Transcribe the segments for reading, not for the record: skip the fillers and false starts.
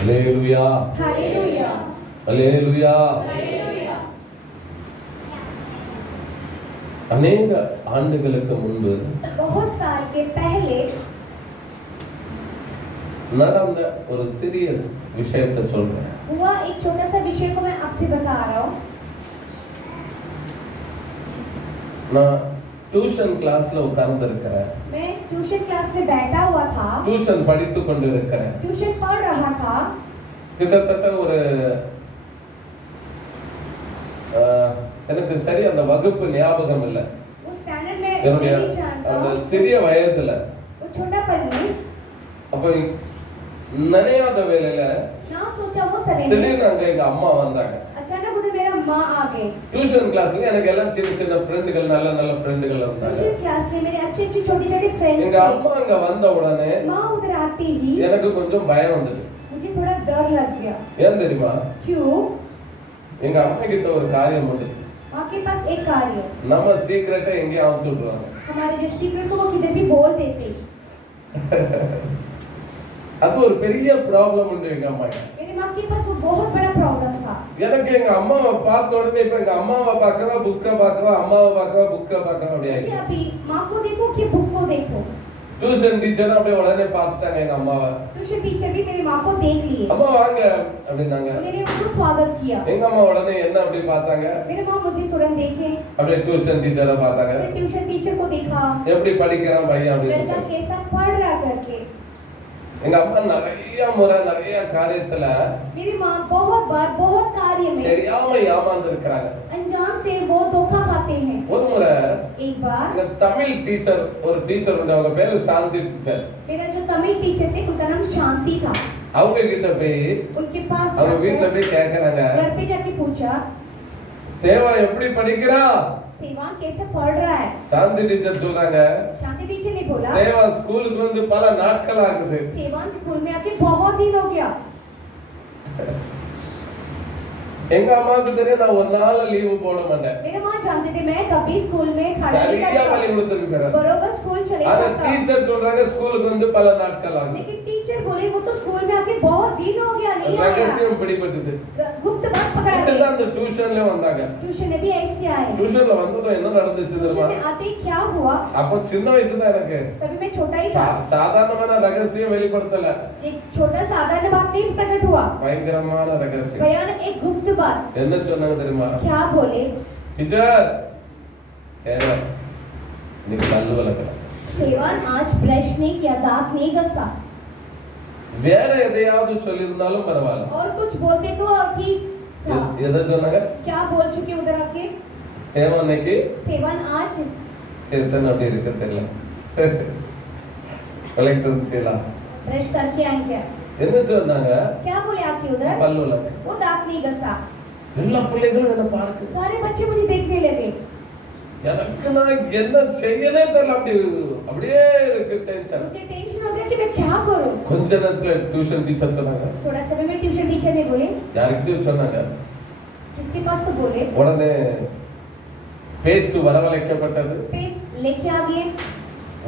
ஹல்லேலூயா hallelujah ஹல்லேலூயா. Hallelujah. அநேக ஆண்டுகளுக்கு முன்பு बहुत साल के पहले நடந்த ஒரு சிறிய விஷயத்தை சொல்றேன். हुआ एक छोटा सा विषय को मैं आपसे बता रहा हूँ। நான் டியூஷன் கிளாஸ்ல உட்கார்ந்து இருக்கிறேன். मैं ट्यूशन क्लास में बैठा हुआ था, டியூஷன் படித்து கொண்டு இருக்கிறேன். ट्यूशन पढ़ रहा था। கிட்டத்தட்ட ஒரு எனக்கு சரி அந்த வகுப்பு ஞாபகம் இல்லை. वो स्टैंडर्ड में என்னுடைய नहीं जानता அந்த हूँ। சிறிய வயதுல वो छोटा पढ़ी அப்ப நினையாத வேலையில ना सोचा वो समय में திடீர்னு அங்க எங்க அம்மா வந்தாங்க. अचानक उधर मेरा माँ आ गए। டியூஷன் கிளாஸ்ல எனக்கு எல்லாம் சின்ன சின்ன ஃப்ரெண்டுகள் நல்ல நல்ல ஃப்ரெண்டுகள் இருந்தாங்க. ट्यूशन क्लास में मेरे अच्छे अच्छे छोटे छोटे फ्रेंड्स எங்க थे। அம்மா அங்க வந்த உடனே माँ उधर आते ही எனக்கு கொஞ்சம் பயம் வந்தது. मुझे थोड़ा डर लग गया। ஏன் தெரியுமா? क्यों? எங்க அம்மா கிட்ட ஒரு காரியம் உண்டு. माँ के पास एक कार्य है, நம்ம சீக்ரெட்டை எங்கேயும் அவுத்து விடுறாங்க. हमारे जो सीक्रेट को वो किधर भी बोल देते। அது ஒரு பெரிய ப்ராப்ளம் உண்டு எங்க அம்மா. मेरी माँ के पास वो बहुत बड़ा प्रॉब्लम था। எனக்கு எங்க அம்மாவை பார்த்த உடனே இப்ப எங்க அம்மாவை பார்க்கவா புக்கை பார்க்கவா அம்மாவை பார்க்கவா புக்கை பார்க்கவா அப்படி मुझे ஆயிடுச்சு. अभी माँ को देखो कि बुक को देखो। டியூஷன் டீச்சர் அப்படியே உடனே பார்த்துட்டாங்க எங்க அம்மாவை. ट्यूशन टीचर भी मेरी माँ को देख लिए। அம்மா வாங்க அப்படின்னாங்க. उन्होंने उनको स्वागत किया। எங்க அம்மா உடனே என்ன அப்படி பார்த்தாங்க? मेरे माँ मुझे तुरंत देखे, அப்படியே டியூஷன் டீச்சரை பார்த்தாங்க. फिर ट्यूशन टीचर को देखा, எப்படி படிக்கிறான் பையன் அப்படின்னு लड़का சொல்லி. कैसा पढ़ रहा करके। எங்க அம்மா நிறைய முறை நிறைய காரியத்துல मेरी माँ बहुत बार बहुत कार्य में தெரியாம ஏமாந்து இருக்கிறாங்க. अनजान से वो धोखा खाते हैं। ஒரு முறை एक बार இந்த தமிழ் டீச்சர் ஒரு டீச்சர் உண்டு, அவங்க பேரு சாந்தி டீச்சர். मेरा जो तमिल टीचर थे उनका नाम शांति था। அவங்க கிட்ட போய் उनके पास அவங்க வீட்ல जाकर போய் கேக்குறாங்க, घर पे जाके पूछा, தேவா எப்படி படிக்கிறா? सेवान कैसे पढ़ रहा है? சாந்தி டீச்சர் சொல்றாங்க, शांति टीचर ने बोला, தேவா ஸ்கூலுக்கு வந்து பல நாட்கள் ஆகுது. सेवान स्कूल में आके बहुत दिन हो गया। எங்க அம்மாவுக்கு தெரியும் நான் ஒரு நாள் லீவு போட மாட்டேன். मेरे माँ जानते थे मैं कभी स्कूल में खड़ा नहीं சரியா வழி करता, கொடுத்திருக்காங்க. बरोबर स्कूल चले ஆனா जाता। டீச்சர் சொல்றாங்க ஸ்கூலுக்கு வந்து பல நாட்கள் ஆகுது. लेकिन टीचर बोले वो तो स्कूल में आके बहुत दिन हो गया, नहीं आया। ரகசியம் பிடிபட்டது. गुप्त बात पकड़ा இப்படிதான் गई। அந்த டியூஷன்ல வந்தாங்க. ट्यूशन में भी ऐसे आए। டியூஷன்ல வந்ததும் என்ன நடந்துச்சு ट्यूशन தெரியுமா? में आते ही क्या हुआ? அப்ப சின்ன வயசு தான் எனக்கு. तभी मैं छोटा ही था, சாதாரணமான ரகசியம் வெளிப்படுத்தல, एक छोटा साधारण बात नहीं प्रकट हुआ, பயங்கரமான ரகசியம். भयानक एक गुप्त बात। என்ன சொன்னாங்க தெரியுமா? क्या बोले? டீச்சர் கேளு, நீங்க பல்லு விளக்கல. सेवान आज ब्रश नहीं किया, दांत नहीं घसा। வேற எதையாவது சொல்லியிருந்தாலும் பரவாயில்ல. और कुछ बोलते तो ठीक था। எதை சொன்னாங்க? क्या बोल चुके उधर आके? தேவனைக்கு सेवान आज எத்தனை அப்படி இருக்கு தெரியல. கலெக்டர் தெரியல. ब्रश करके आए क्या? என்ன சொன்னாங்க? क्या बोले आके उधर? பல்லு விளக்கு. वो दांत नहीं घसा। எல்லா பிள்ளைகளும் என்ன பார்க்கு. सारे बच्चे मुझे देखने लगे। எனக்கு நான் என்ன செய்யனே தெரியல, அப்படியே இருக்கு டென்ஷன். मुझे टेंशन हो गया कि मैं क्या करूं। கொஞ்ச நேரத்துல டியூஷன் டீச்சர் சொன்னாங்க. थोड़ा समय में ट्यूशन टीचर ने बोले, யார்கிட்டயும் சொன்னாங்க. किसके पास तो बोले, உடனே பேஸ்ட் வரவழைக்கப்பட்டது. पेस्ट लेके आ गए,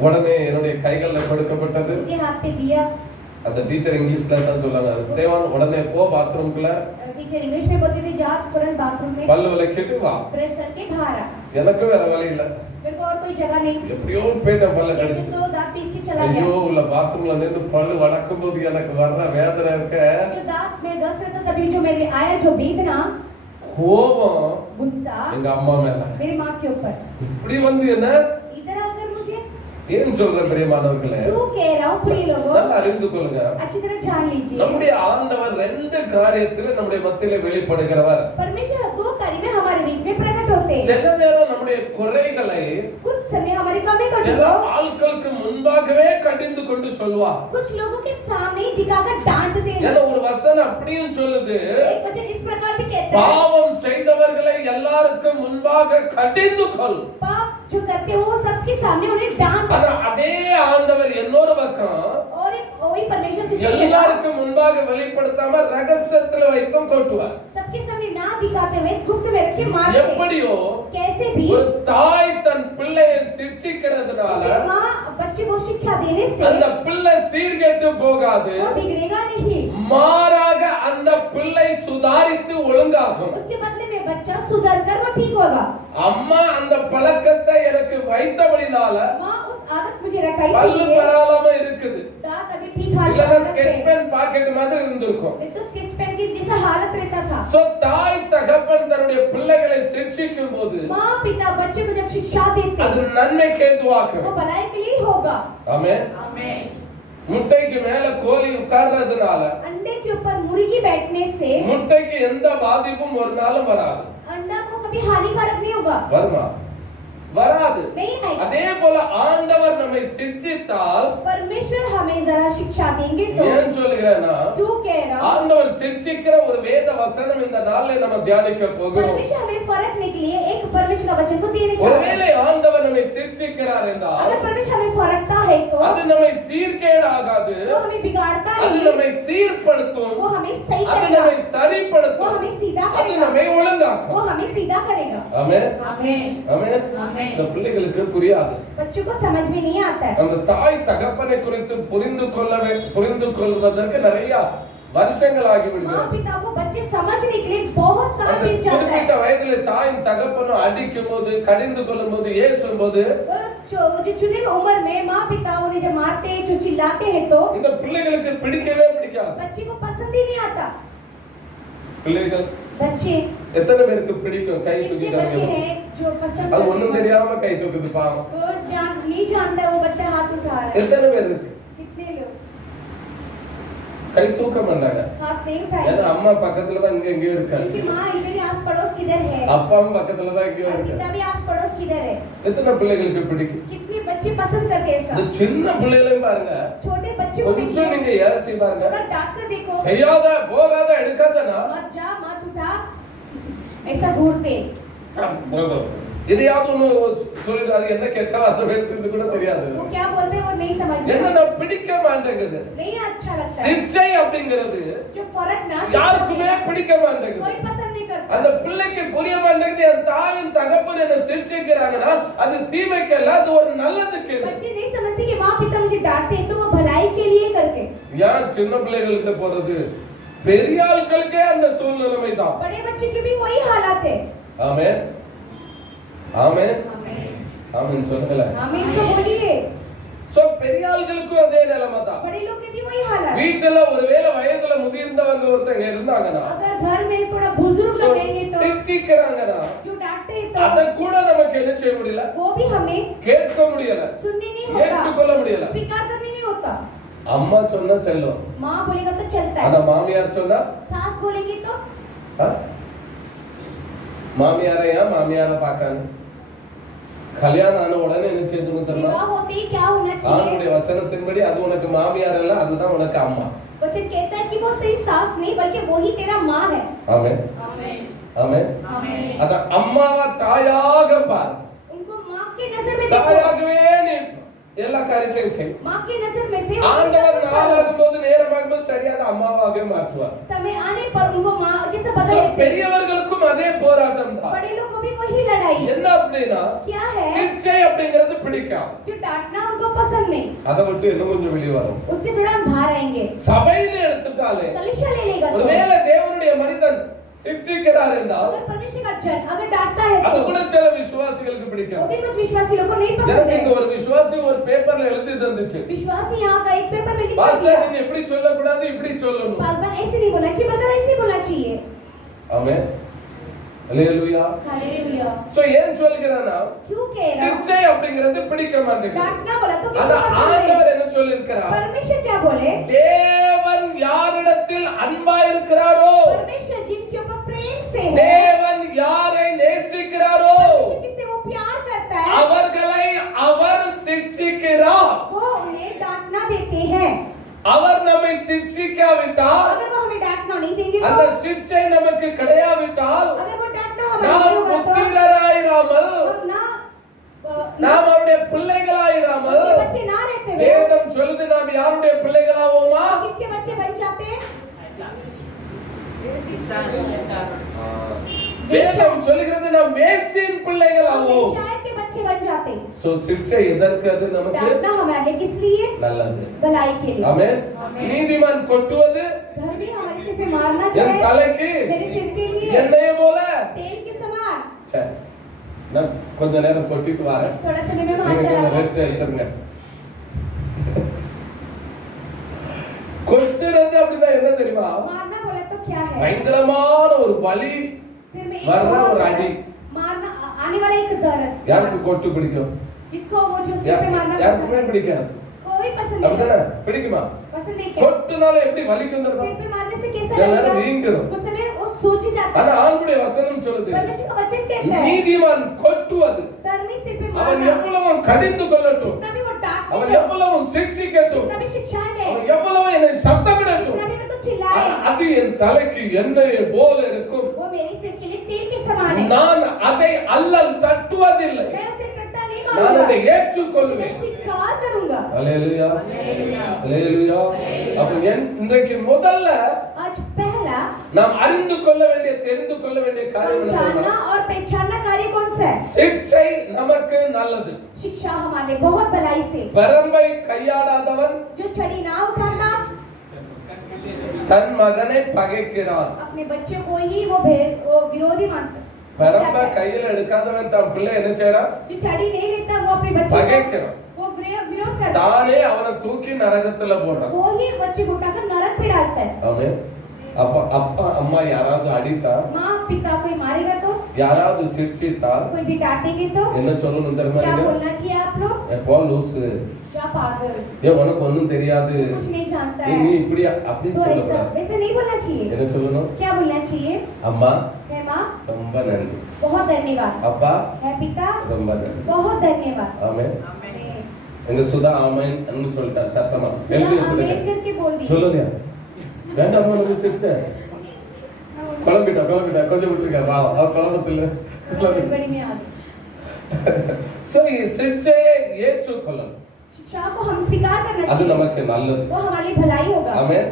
உடனே என்னுடைய கைகள்ல கொடுக்கப்பட்டது. मुझे हाथ पे दिया। அந்த டீச்சர் இங்கிலீஷ்ல தான் சொல்லுவாங்க, ஸ்டேவான் உடனே போ பாத்ரூம்குள்ள, टीचर इंग्लिश में बोलते थे जा तुरंत बाथरूम में பல்லு விளக்கிட்டு வா. ब्रश करके बाहर आ। எனக்கு வேற வழி இல்ல, मेरे को और कोई जगह नहीं, எப்படியோ போயிட்டேன் பல்ல कैसे கடிச்சு. तो दांत पीस के चला ஐயோ गया। உள்ள பாத்ரூம்ல நின்று பல்லு வளக்கும் போது எனக்கு வர்ற வேதனை இருக்க, जो दांत में घस रहा था तभी जो मेरे आया जो वेदना, கோபம் गुस्सा எங்க அம்மா மேல मेरी माँ के ऊपर। இப்படி வந்து என்ன इधर आकर मुझे ஏன் சொல்ற பிரியமானவர்களே, क्यों कह रहा हूँ प्रिय लोगों, நல்லா அறிந்து கொள்ளுங்க. अच्छी तरह जान लीजिए, நம்முடைய ஆண்டவர் ரெண்டு காரியத்துல நம்முடைய மத்தியில வெளிப்படுகிறவர். परमेश्वर दो कार्य में हमारे बीच में प्रकट होते हैं। சில நேரம் நம்முடைய குறைகளை कुछ समय हमारी कमी को சில दिखाओ, ஆட்களுக்கு முன்பாகவே கடிந்து கொண்டு சொல்லுவா. कुछ लोगों के सामने ही दिखाकर डांटते हैं। ஏன்னா ஒரு வசனம் அப்படியும் சொல்லுது, एक वचन इस प्रकार भी कहता है, பாவம் செய்தவர்களை எல்லாருக்கும் முன்பாக கடிந்து கொள். पाप जो करते हो वो सबके सामने उन्हें डांट। ஆனா அதே ஆண்டவர் இன்னொரு பக்கம் और एक वही परमेश्वर किसी के எல்லாருக்கும் முன்பாக வெளிப்படுத்தாம ரகசியத்துல வைத்தும் கொட்டுவார். सबके सामने ना दिखाते हुए गुप्त में रखे मारते। எப்படியோ कैसे भी ஒரு தாய் தன் பிள்ளையை சிட்சிக்கிறதுனால माँ बच्चे को शिक्षा देने से அந்த பிள்ளை சீர்கெட்டு போகாது, वो बिगड़ेगा नहीं, மாறா ஒழுங்காகும். उसके बदले में बच्चा सुधर कर वो ठीक होगा। அம்மா அந்த பழக்கத்தை எனக்கு வைத்தபடினால माँ उस आदत मुझे रखा பல்லு इसलिए பரவாயில்லாம இருக்குது. दांत अभी ठीक हालत இல்லனா में ஸ்கெட்ச் थे। பென் பாக்கெட் மாதிரி இருந்திருக்கும். नहीं तो स्केच पेन की जैसा हालत रहता था। சோ தாய் தகப்பன் தன்னுடைய பிள்ளைகளை சிக்ஷிக்கும் போது माँ पिता बच्चे को जब शिक्षा देते அது நன்மைக்கு ஏதுவாக்கும். वो भलाई के लिए होगा। ஆமென். आमीन। முட்டைக்கு மேல கோழி உட்கார்றதுனால अंडे के ऊपर मुर्गी बैठने से முட்டைக்கு எந்த பாதிப்பும் ஒரு நாளும் வராது. अंडा को कभी हानिकारक नहीं होगा। வருமா? வராது. नहीं आएगा। அதே போல ஆண்டவர் நம்மை சிக்ஷித்தால் परमेश्वर हमें जरा शिक्षा देंगे तो ஏன் சொல்கிறேன்னா क्यों कह रहा हूं? ஆண்டவர் சிக்ஷிக்கிற ஒரு வேத வசனம் இந்த நாளிலே நம்ம தியானிக்க போகிறோம். परमेश्वर हमें फरकने के लिए एक परमेश्वर का वचन को देने चाहता ஒருவேளை है। ஆண்டவர் நம்மை சிக்ஷிக்கிறார் என்றால் अगर परमेश्वर हमें फरकता है तो அது நம்மை சீர்கேடாகாது. वो हमें बिगाड़ता அது नहीं, நம்மை சீர்படுத்தும். वो हमें सही அது करेगा, நம்மை वो சரிப்படுத்தும். हमें सीधा அது करेगा, நம்மை वो ஒழுங்காக்கும். हमें सीधा करेगा। ஆமென். आमीन। ஆமென். आमीन। இந்த பிள்ளைகளுக்கு புரியாது. बच्चों को समझ में नहीं आता है। அந்த தாய் தகப்பனை குறித்து புரிந்து கொள்வதற்கு நிறைய வருஷங்கள் ஆகி माँ விடுகிறது. पिता को बच्चे समझने के लिए बहुत साल அந்த बीत जाता है। குறிப்பிட்ட வயதிலே தாயின் தகப்பனும் அடிக்கும் போது கடிந்து கொள்ளும் போது ஏசும் போது जो चुने उम्र में माँ पिता उन्हें जब मारते हैं, जो चिल्लाते हैं तो இந்த பிள்ளைகளுக்கு பிடிக்கவே பிடிக்காது. बच्चे को पसंद ही नहीं आता। பிள்ளைகள் बच्चे எத்தனை பேருக்கு பிடிக்கும்? கை कितने தூக்கிட்டாங்க. बच्चे हैं जो पसंद அது करते ஒண்ணும் हैं? தெரியாம கை தூக்குது பாவம். वो नहीं जानता वो बच्चा हाथ उठा रहा है। எத்தனை பேர் இருக்கு कितने लोग கை தூக்க மாட்டாங்க? हाथ नहीं ஏன்னா उठाएंगे அம்மா பக்கத்துல தான் இங்கேயும் இருக்காங்க. क्योंकि माँ इधर ही आस पड़ोस किधर है அப்பாவும் பக்கத்துல தான் இங்கேயும் और இருக்காங்க. पिता भी आस पड़ोस किधर है। எத்தனை பிள்ளைகளுக்கு பிடிக்கும்? कितने बच्चे पसंद करते हैं இந்த सब। சின்ன பிள்ளைகளையும் பாருங்க, छोटे बच्चे को கொஞ்சம் देखो, நீங்க ஏசி பாருங்க, थोड़ा डांट कर देखो, செய்யாத போகாத எடுக்காதனா मत जा मत उठा, ऐसा घूरते। எதையாவது ஒண்ணு சொல்லிட்டு அது என்ன கெட்ட வார்த்தை பேசுறது கூட தெரியாது. वो क्या बोलते हैं वो नहीं समझते, என்னன்னா பிடிக்க மாட்டேங்குது. नहीं अच्छा लगता है। சிக்ஷை அப்படிங்கிறது जो फर्क ना யாருக்குமே பிடிக்க மாட்டேங்குது. कोई पसंद नहीं करता। அந்த பிள்ளைக்கு புரிய மாட்டேங்குது, என் தாயும் தகப்பன் என்ன சிக்ஷிக்கிறாங்கன்னா அது தீமைக்கு அல்ல, அது ஒரு நல்லதுக்கு. बच्चे नहीं समझते कि माँ पिता मुझे डांटते हैं तो वो भलाई के लिए करते। யார் சின்ன பிள்ளைகளுக்கு போறது? பெரிய ஆட்களுக்கே அந்த சூழ்நிலைமை தான். बड़े बच्चे के भी वही हालात है। ஆமென். ஆமென். आमीन। ஆமென் சொல்லுங்க. आमीन तो बोलिए। சோ பெரிய ஆட்களுக்கும் அதே நிலைமை தான். बड़े लोग के भी वही हालात। வீட்டுல ஒருவேளை வயதுல முதிர்ந்தவங்க ஒருத்தங்க இருந்தாங்கன்னா अगर घर में थोड़ा बुजुर्ग so, रहेंगे तो சிக்ஷிக்கிறாங்கன்னா जो डांटते हैं அத तो கூட நமக்கு என்ன செய்ய முடியல, वो भी हमें கேட்க முடியல, सुनने नहीं होता, ஏற்றுக்கொள்ள முடியல. स्वीकार करने नहीं होता। அம்மா சொன்னா செல்லும், माँ बोलेगा तो चलता ஆனா है, மாமியார் சொன்னா सास बोलेगी तो மாமியாரை பார்க்காது. கல்யாணம் ஆன உடனே என்ன செய்யணும் தெரியுமா? विवाह होते ही क्या होना चाहिए? ஆண்டுடைய வசனத்தின்படி அது உனக்கு மாமியார் அல்ல, அதுதான் உனக்கு அம்மா. वचन कहता है कि वो तेरी सास नहीं बल्कि वो ही तेरा माँ है। ஆமென். आमीन। ஆமென். आमीन। அத அம்மாவா தாயாக பார். उनको माँ की नजर में देखो, தாயாகவே நீ எல்லா காரியத்தையும் செய். माँ की नजर में से ஆண்டவர் நாளாகும் போது நேரமாகும் போது சரியான அம்மாவாக மாற்றுவார். समय आने पर उनको माँ जैसे So, बदल देते हैं। பெரியவர்களுக்கும் அதே போராட்டம் தான். बड़े लोग को भी वही लड़ाई है। என்ன அப்படின்னா क्या है? சிக்ஷை அப்படிங்கிறது பிடிக்காது. जो डांटना उनको पसंद नहीं, அதை விட்டு இன்னும் கொஞ்சம் வெளியே வரும். उससे थोड़ा हम बाहर आएंगे। சபையில எடுத்துட்டாலே कलीसिया ले लेगा तो ஒருவேளை தேவனுடைய மனிதன் சிக்ஷிக்கிறார் என்றால் अगर परमेश्वर का जन अगर डांटता है அது तो கூட சில விசுவாசிகளுக்கு वो பிடிக்காது. भी कुछ विश्वासी लोगों को नहीं पसंद எனக்கு है। இங்க ஒரு விசுவாசி ஒரு பேப்பர்ல எழுதி தந்துச்சு, विश्वासी यहाँ का एक पेपर में लिख பாஸ்டர் दिया, நீங்க எப்படி சொல்லக்கூடாது இப்படி சொல்லணும். पासवान ऐसे नहीं बोलना चाहिए मगर ऐसे बोलना चाहिए। ஆமென். அல்லேலூயா. हालेलुया। சோ ஏன் சொல்கிறேன்னா क्यों कह रहा हूँ? சிக்ஷை அப்படிங்கிறது பிடிக்க மாட்டேங்குது. डांटना बोला तो ஆனா किसको पसंद ஆண்டவர் है? என்ன சொல்லிருக்கிறார்? परमेश्वर क्या बोले? தேவன் யாரிடத்தில் அன்பாய் இருக்கிறாரோ, परमेश्वर जिनके ऊपर प्रेम से है, தேவன் யாரை நேசிக்கிறாரோ परमेश्वर किससे वो प्यार करता है, அவர்களை அவர் சிக்ஷிக்கிறார். वो उन्हें डांटना देते हैं। அவர் நம்மை சிக்ஷிக்காவிட்டால், अगर वो हमें डांटना नहीं देंगे அந்த तो, சிக்ஷை நமக்கு கிடையாவிட்டால் अगर वो डांटना हमें நாம் नहीं होगा तो புத்திரராயிராமல், हम ना நாம் அவருடைய பிள்ளைகளாயிராமல், उनके बच्चे ना रहते हुए வேதம் சொல்லுது நாம் யாருடைய பிள்ளைகளாவோமா? किसके बच्चे बन जाते हैं? வேதம் சொல்லுகிறது நாம் வேசின் பிள்ளைகளாவோம். वेश्याएं के बच्चे बन जाते हैं। சோ சிக்ஷை எதற்கு? அது நமக்கு डांटना हमारे किस लिए? நல்லது. भलाई के लिए। ஆமென். आमीन। நீதிமான் கொட்டுவது धर्मी हमारे से सिर पे मारना जो என் है தலைக்கு मेरे सिर के लिए எண்ணெயை போல. तेल के समान। சரி, நான் கொஞ்ச நேரம் கொட்டிட்டு வரேன். थोड़ा सा मैं நீங்க मारता கொஞ்சம் रहूं। ரெஸ்ட் எடுத்துருங்க. கொட்டுறது அப்படின்னா என்ன தெரியுமா? मारना बोले तो क्या है? பயங்கரமான ஒரு வலி सिर में एक வர்ற बहुत ஒரு அடி. मारना आने वाला एक दर्द। யாருக்கு கொட்டு பிடிக்கும்? इसको वो जो सिर पे मारना யாருக்குமே पसंद है। பிடிக்காது. कोई पसंद அப்படிதானே? नहीं பிடிக்குமா? पसंद नहीं क्या? கொட்டுனால எப்படி வலிக்கும் தெரியுமா? सिर पे मारने से कैसा சில நேரம் लगेगा? வீங்கிரும். उस समय वो सूज जाता ஆனா है। ஆண்டுடைய வசனம் சொல்லுது, परमेश्वर का वचन कहता है நீதிமான் கொட்டுவது धर्मी सिर पे அவன் मारना எவ்வளவு கடிந்து கொள்ளட்டும், जितना भी वो डांटे அவன் दो, எவ்வளவு சிக்ஷிக்கட்டும், जितना भी शिक्षाएं दे, அவன் எவ்வளவு என்னை சத்தமிடட்டும், जितना भी मेरे को चिल्लाए, அது என் தலைக்கு எண்ணெயை போல இருக்கும். वो मेरे सिर के लिए तेल के समान है। நான் அதை அல்லல் தட்டுவதில்லை, मैं उसे टट्टा नहीं நான் मारूंगा, அதை मैं ஏற்றுக்கொள்வேன். स्वीकार करूंगा। அல்லேலூயா, அல்லேலூயா. அப்ப இன்றைக்கு முதல்ல आज पहला நாம் அறிந்து கொள்ள வேண்டிய தெரிந்து கொள்ள வேண்டிய காரியம் हम என்ன जानना தெரியுமா? और पहचानना कार्य कौन सा है? சிக்ஷை நமக்கு நல்லது. शिक्षा हमारे बहुत भलाई से। வரம்பை கையாடாதவன் जो छड़ी ना उठाता தன் மகனை பகைக்கிறான். अपने बच्चे को ही वो विरोधी मानता। வரம்ப கையில எடுக்காதவன் தன் பிள்ளை என்ன செய்றான்? जो छड़ी नहीं लेता वो अपने बच्चे பகைக்கிறான். को वो विरोध करता। தானே அவனை தூக்கி நரகத்துல போடுறான். वो ही बच्चे को उठाकर नरक में डालता है। ஆமென். அப்ப அப்பா அம்மா யாராவது அடித்தா, माँ पिता कोई मारेगा तो, யாராவது சிட்சித்தால் कोई भी डांटेगी तो என்ன சொல்லணும் தெரியுமா? क्या நீங்க बोलना चाहिए आप लोग? எப்போ லூசு, क्या पागल, உனக்கு ஒண்ணும் தெரியாது, कुछ नहीं जानता நீ है, இப்படி அப்படின்னு तो ऐसा சொல்லக்கூடாது. वैसे नहीं बोलना चाहिए। என்ன சொல்லணும்? क्या बोलना चाहिए? அம்மா है माँ ரொம்ப நன்றி, बहुत धन्यवाद, அப்பா है पिता ரொம்ப நன்றி. बहुत धन्यवाद। ஆமென். எங்க சுதா ஆமென் ன்னு சொல்லிட்டா சத்தமா எழுதி வச்சிருக்க. आमेन करके बोल दी। சொல்லுங்க. வேண்டாம் வந்து சிரிச்ச. குழம்பிட்டா கொஞ்சம் விட்டுருக்க. வா அவர் குழம்பத்துல குழம்பிட்டா. बड़ी में आ गई। சோ சிரிச்சையை ஏற்றுக்கொள்ளணும். शिक्षा को हम स्वीकार करना அது चाहिए, நமக்கு நல்லது. वो हमारे लिए भलाई होगा। ஆமென்.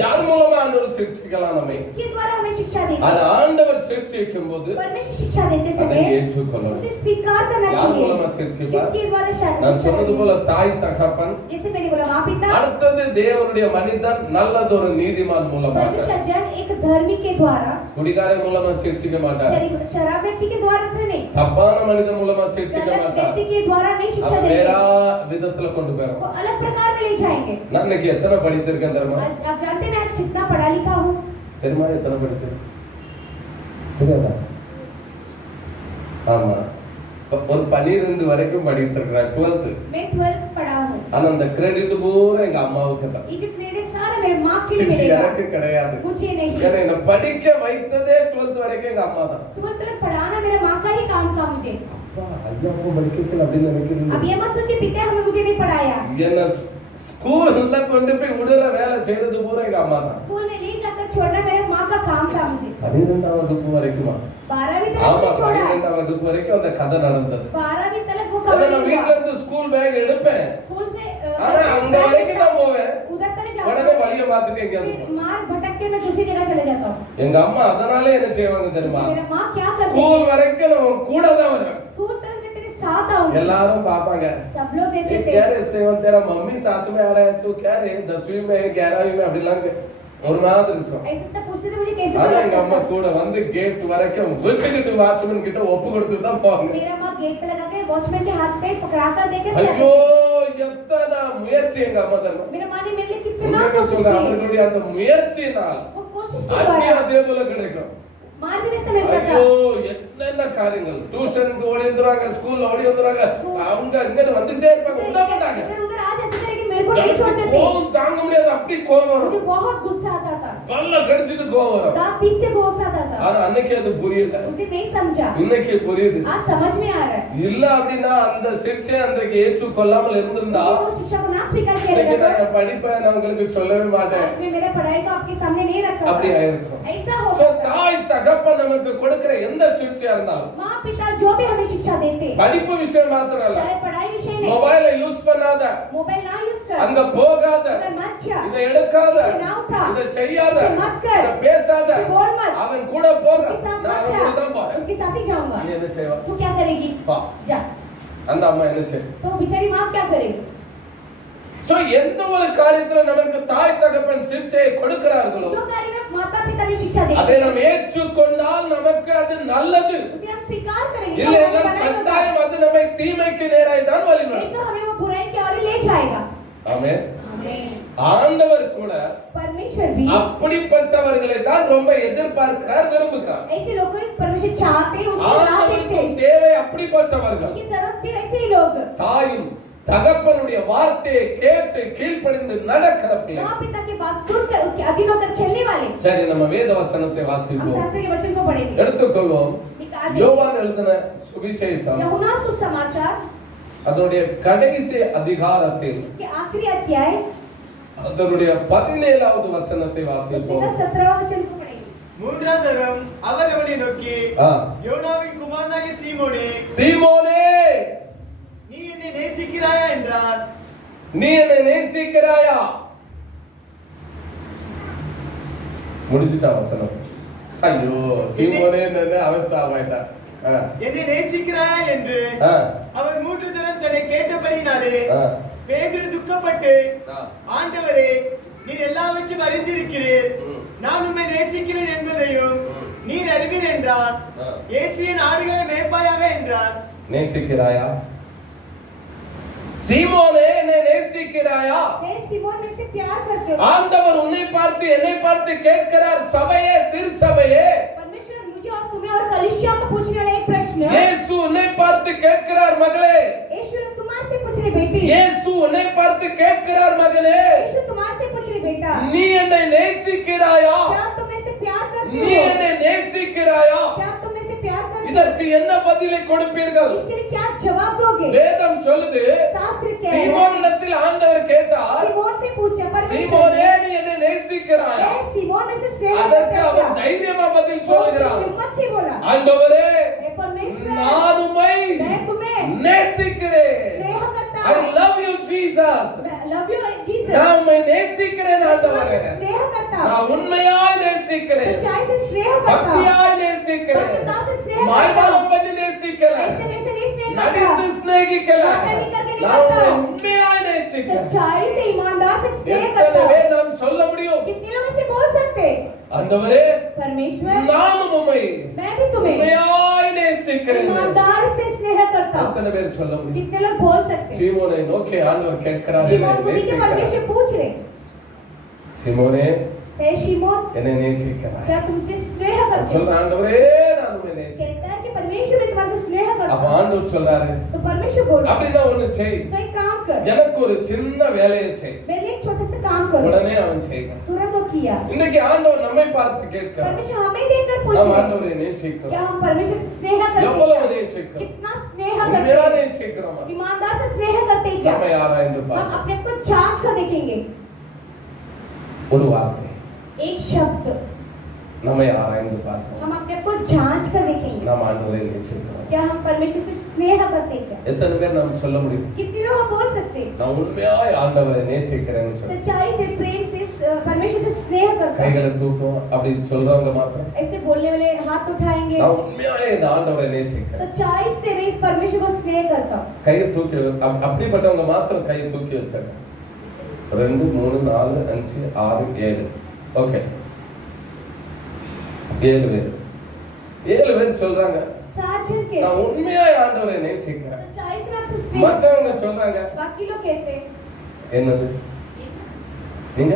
யார் மூலமா ஆண்டவர் சிரிச்சிக்கலாம் நம்மை? इसके द्वारा हमें शिक्षा देते ஆனா हैं। ஆண்டவர் சிரிச்சிக்கும் போது परमेश्वर शिक्षा देते அதை समय ஏற்றுக்கொள்ளணும். उसे स्वीकार करना யார் चाहिए। மூலமா சிரிச்சிப்பா? इसके द्वारा நான் சொன்னது போல தாய் தகப்பன், जैसे मैंने बोला माँ पिता, அடுத்தது தேவனுடைய மனிதன், நல்லதொரு நீதிமான் மூலமாக. परमेश्वर जन एक धर्मी के द्वारा, குடிகாரன் மூலமா சிரிச்சிக்க மாட்டார், शराब व्यक्ति के द्वारा तो नहीं, தப்பான மனிதன் மூலமா சிரிச்சிக்க गलत மாட்டார். व्यक्ति के द्वारा नहीं शिक्षा அவன் देंगे, வேற விதத்துல கொண்டு போறான். वो अलग प्रकार में ले जाएंगे। நான் இன்னைக்கு எத்தனை படித்திருக்கேன் தெரியுமா? आज आप जानते हैं मैं आज कितना पढ़ा लिखा हूँ? தெரியுமா எத்தனை படிச்சேன்? தெரியாதா? ஆமா, ஒரு 12 வரைக்கும் படித்திருக்கிறேன், 12th. मैं 12th पढ़ा हूँ। ஆனா அந்த கிரெடிட் பூரா எங்க அம்மாவுக்கு தான், ये जो क्रेडिट सारा मेरे माँ के लिए मिलेगा, எனக்கு கிடையாது. मुझे नहीं। ஏன்னா என்னை படிக்க வைத்ததே 12th வரைக்கும் எங்க अम्मा தான். 12th तक पढ़ाना मेरा माँ का ही काम था मुझे। அப்பா ஐயா அப்பா படிக்கல அப்படின்னு நினைக்கிறீங்க? अब ये मत सोचिए पिता हमें मुझे नहीं पढ़ाया। என்ன ஸ்கூல்ல கொண்டு போய் விடுற வேலை செய்யறது பூரா எங்க அம்மா தான். स्कूल में ले जाकर छोड़ना मेरे माँ का काम था मुझे। 12ஆம் வகுப்பு வரைக்குமா? 12वीं तक ஆமா, मुझे छोड़ा। 12ஆம் வகுப்பு வரைக்கும் அந்த கதை நடந்தது. 12वीं तक वो ஆனா நான் कहानी வீட்ல हुआ। இருந்து ஸ்கூல் பேக் எடுப்பேன், स्कूल से ஆனா அங்க வரைக்கும் தான் போவேன், उधर तक உடனே जाता வழிய பார்த்துட்டு எங்கேயாவது हूँ, போவேன். मार भटक के मैं दूसरी जगह चले जाता हूँ। எங்க அம்மா அதனால என்ன செய்வாங்க தெரியுமா? मेरा माँ क्या करती ஸ்கூல் है? வரைக்கும் நான் கூட தான் வருவேன். स्कूल तक मैं तेरे साथ आऊंगी। எல்லாரும் பாப்பாங்க, सब लोग ये देते थे। क्या रिश्ते हो, तेरा मम्मी साथ में आ रहा है, तू क्या रे 10वीं में 11वीं में அப்படிலாம் ஒரு மாதிரி இருக்கும். ऐसे सब पूछते थे मुझे कैसे ஆனா पता எங்க அம்மா लगता था? கூட வந்து கேட் வரைக்கும் விட்டுக்கிட்டு வாட்ச்மேன் கிட்ட ஒப்பு கொடுத்துட்டு தான் போவாங்க. मेरा माँ गेट पे लगा के वॉचमैन के हाथ पे पकड़ा कर देके ஐயோ எத்தனை முயற்சி எங்க அம்மா தரணும். मेरा माँ ने मेरे लिए कितना உண்மையை कोशिश சொல்றேன், की। அவர்களுடைய அந்த முயற்சியினால் वो कोशिश के அங்கே द्वारा அதே போல கிடைக்கும். मार भी वैसे मिलता ஐயோ था। என்னென்ன காரியங்கள், டியூஷனுக்கு ஓடி வந்துருவாங்க, ஸ்கூல்ல ஓடி வந்துருவாங்க, அவங்க இங்க வந்துட்டே இருப்பாங்க, விட மாட்டாங்க. इधर उधर आ जाते थे लेकिन मेरे को नहीं छोड़ते थे। கோவம் தாங்க முடியாது, அப்படி கோவம் வரும், मुझे बहुत गुस्सा आता था, பல்ல கடிச்சிட்டு கோவம் வரும். दांत पीसते गुस्सा आता था। ஆனா அன்னைக்கு அது புரியல, उसे नहीं समझा, இன்னைக்கு புரியுது. आज समझ में आ रहा है। இல்ல அப்படின்னா அந்த சிக்ஷை அன்றைக்கு ஏற்றுக்கொள்ளாமல் இருந்திருந்தா वो शिक्षा को ना स्वीकार किया இன்னைக்கு रहता நான் என் படிப்பை நான் உங்களுக்கு சொல்லவே மாட்டேன், आज मैं मेरा पढ़ाई को आपके सामने नहीं रखा அப்படி था। ஆயிருக்கும். ऐसा हो So, सकता है। தாய் தகப்பன் நமக்கு கொடுக்கிற எந்த சிக்ஷையா இருந்தாலும், माँ पिता जो भी हमें शिक्षा देते हैं, படிப்பு விஷயம் மாத்திரம் இல்ல, चाहे पढ़ाई विषय नहीं, மொபைல யூஸ் பண்ணாத, मोबाइल ना यूज कर, அங்க போகாத, उधर मत जा, இதை எடுக்காத, इसे ना उठा, இதை செய்யாத, इसे मत कर, இதை பேசாத, इसे बोल मत, அவன் கூட போக, उसके साथ நான் मत அவன் கூட தான் जा, போறேன். उसके साथ ही जाऊंगा। நீ என்ன செய்வ? तू क्या करेगी? பா. जा। அந்த அம்மா என்ன செய்யும்? तो बेचारी माँ क्या करेगी? சோ எந்த ஒரு காரியத்துல நமக்கு தாய் தகப்பன் சிக்ஷையை கொடுக்கிறார்களோ जो कार्य में माता पिता भी शिक्षा देते அதை நாம் ஏற்றுக்கொண்டால் நமக்கு அது நல்லது. उसे हम स्वीकार करेंगे तो இல்லை हमें என்றால் भलाई होगा। கட்டாயம் அது நம்மை தீமைக்கு நேராய் தான் नहीं வழிநடத்தும். तो हमें वो बुराई की ओर ले जाएगा। ஆமென். आमीन। ஆண்டவர் கூட परमेश्वर भी அப்படிப்பட்டவர்களை தான் ரொம்ப எதிர்பார்க்கிறார், விரும்புகிறார். ऐसे लोगों को परमेश्वर चाहते हैं, उसकी राह देखते ஆண்டவருக்கு हैं। தேவை அப்படிப்பட்டவர்கள். उनकी जरूरत भी वैसे ही लोग। தாயும் தகப்பனுடைய வார்த்தையை கேட்டு கீழ்ப்படிந்து நடக்கிற பிள்ளை. माँ पिता की बात सुनकर उसके अधीन होकर चलने वाले। சரி, நம்ம வேத வசனத்தை हम வாசிப்போம். शास्त्र के वचन को पढ़ेंगे। எடுத்துக்கொள்வோம். निकाल देंगे। யோவான் எழுதின சுவிசேஷம் यूहन्ना सुसमाचार அதனுடைய கடைசி அதிகாரத்தில் उसके आखिरी अध्याय அதனுடைய 17வது வசனத்தை வாசிப்போம். उसका 17वां वचन को पढ़ेंगे। மூன்றாம் தரம் அவர் அவனை நோக்கி, ஆ. யோனாவின் குமாரனாகிய சீமோனே, சீமோனே, நீ என்னை நேசிக்கிறாயா என்றார். நீ என்னை நேசிக்கிறாயா? முடிஞ்சிட்டா வசனம். ஐயோ, சீமோனே அவஸ்தாவாயிட்டா. என்னை நேசிக்கிறாயா என்று ஆ. அவர் 3 தரம் தன்னை கேட்டபடியினாலே ஆ. பேதுரு துக்கப்பட்டு, ஆ. ஆண்டவரே, நீர் எல்லாவற்றையும் அறிந்திருக்கிறீர், ம். நான் உம்மை நேசிக்கிறேன் என்பதையும் நீர் அறிவீர் என்றார். ஆ. இயேசுவின் ஆடுகளை மேய்ப்பாயாக என்றார். நேசிக்கிறாயா? சீமோனே, என்னை நேசிக்கிறாயா? हे सिमोन मुझसे प्यार करते हो? ஆண்டவர் உன்னை பார்த்து என்னை பார்த்து கேட்கிறார். சபையே, திருச்சபையே, परमेश्वर मुझे और तुम्हें और कलीसिया को पूछने वाला एक प्रश्न। இயேசு உன்னை பார்த்து கேட்கிறார். மகளே, यीशु ने तुम्हारे से पूछ रहे बेटी। இயேசு உன்னை பார்த்து கேட்கிறார். மகனே, यीशु तुम्हारे से पूछ रहे बेटा। நீ என்னை நேசிக்கிறாயா? क्या तुम मुझसे प्यार करते நீ हो? என்னை நேசிக்கிறாயா? क्या तुम मुझसे प्यार करते हो? இதற்கு என்ன பதிலை கொடுப்பீர்கள்? इसके लिए क्या जवाब दोगे? வேதம் சொல்லுது, शास्त्र क्या है? சீமோனிடத்தில் ஆண்டவர் கேட்டார், सिमोन से पूछा परमेश्वर சீமோனே, ने, நீ என்னை நேசிக்கிறாயா? हे सिमोन मुझसे स्नेह அதற்கு करते हो அவன் क्या? தைரியமா பதில் वो சொல்லுகிறான், हिम्मत से बोला, ஆண்டவரே, हे परमेश्वर, நான் உம்மை मैं तुम्हें நேசிக்கிறேன். स्नेह करता I हूँ। love you Jesus. Love you Jesus. நான் உம்மை நேசிக்கிறேன் ஆண்டவரே. स्नेह करता हूँ। நான் உண்மையாய் நேசிக்கிறேன். सच्चाई से स्नेह करता हूँ। பக்தியாய் நேசிக்கிறேன். भक्तता से स्नेह மாய்மாலம் பண்ணி நேசிக்கல. ऐसे वैसे नहीं स्नेह நடித்து करता। சிநேகிக்கல. नाटक करके नहीं நான் करता। உம்மை உண்மையாய் நேசிக்கிறேன். सच्चाई से ईमानदार से स्नेह எத்தனை करता हूँ। பேர் நாம் சொல்ல முடியும்? कितने लोग इसे बोल सकते? ஆண்டவரே, परमेश्वर, நானும் உம்மை मैं भी तुम्हें உண்மையாய் நேசிக்கிறேன். ईमानदार से स्नेह करता हूँ। எத்தனை பேர் சொல்ல முடியும்? कितने लोग बोल सकते? சீமோனை நோக்கி ஆண்டவர் கேட்கிறார், शिमोन को भी जो நேசிக்கிறார். परमेश्वर पूछ रहे, சீமோனே, हे शिमोन, என்னை நேசிக்கிறாய்? क्या तुमसे स्नेह करते हो? சொல்ற ஆண்டவரே, நான் உம்மை நேசிக்கிறேன். कहता है कि परमेश्वर ने तुम्हारे से स्नेह அப்ப करता है। ஆண்டவர் சொல்றாரு, तो परमेश्वर बोल रहा है, அப்படின்னா ஒண்ணு செய், तो एक काम कर, எனக்கு ஒரு சின்ன வேலையை செய். मेरे लिए एक छोटा सा काम करो। உடனே அவன் செய்கிறான். तुरंत वो किया। இன்றைக்கு ஆண்டவர் நம்மை பார்த்து கேட்கிறார், परमेश्वर हमें देखकर पूछ நாம் रहे, ஆண்டவரை நேசிக்கிறோம். क्या हम परमेश्वर से स्नेह करते எவ்வளவு हैं? நேசிக்கிறோம்? कितना स्नेह உண்மையா करते हैं? நேசிக்கிறோமா? ईमानदार से स्नेह करते हैं क्या? நம்மை ஆராய்ந்து हम பார்ப்போம். अपने को जांच कर देखेंगे। ஒரு வார்த்தை, एक शब्द நம்மை ஆராய்ந்து பார்ப்போம். हम अपने को जांच कर देखेंगे, நாம் ஆண்டவரை நேசிக்கிறோம். क्या हम परमेश्वर से स्नेह करते हैं क्या? எத்தனை பேர் நாம் சொல்ல முடியும், कितने लोग हम बोल सकते हैं? நான் உண்மையாய் ஆண்டவரை நேசிக்கிறேன்னு சொல்லி? सच्चाई से, प्रेम से, परमेश्वर से स्नेह करता है। கைகளை தூக்கும் அப்படி சொல்றவங்க மாத்திரம், ऐसे बोलने वाले हाथ उठाएंगे। நான் உண்மையாய் இந்த ஆண்டவரை நேசிக்கிறேன். सच्चाई से मैं इस परमेश्वर को स्नेह करता हूँ। கையை தூக்கி அப்படிப்பட்டவங்க மாத்திரம் கையை தூக்கி வச்சாங்க. 2 3 4 5 6 7. ஓகே, 7 பேர் சொல்றாங்க, सात जन के நான் உண்மையாய் ஆண்டவரை நேசிக்கிறேன். सच्चाई से मैं आपसे स्नेह, மற்றவங்க சொல்றாங்க, बाकी लोग कहते हैं என்னது, நீங்க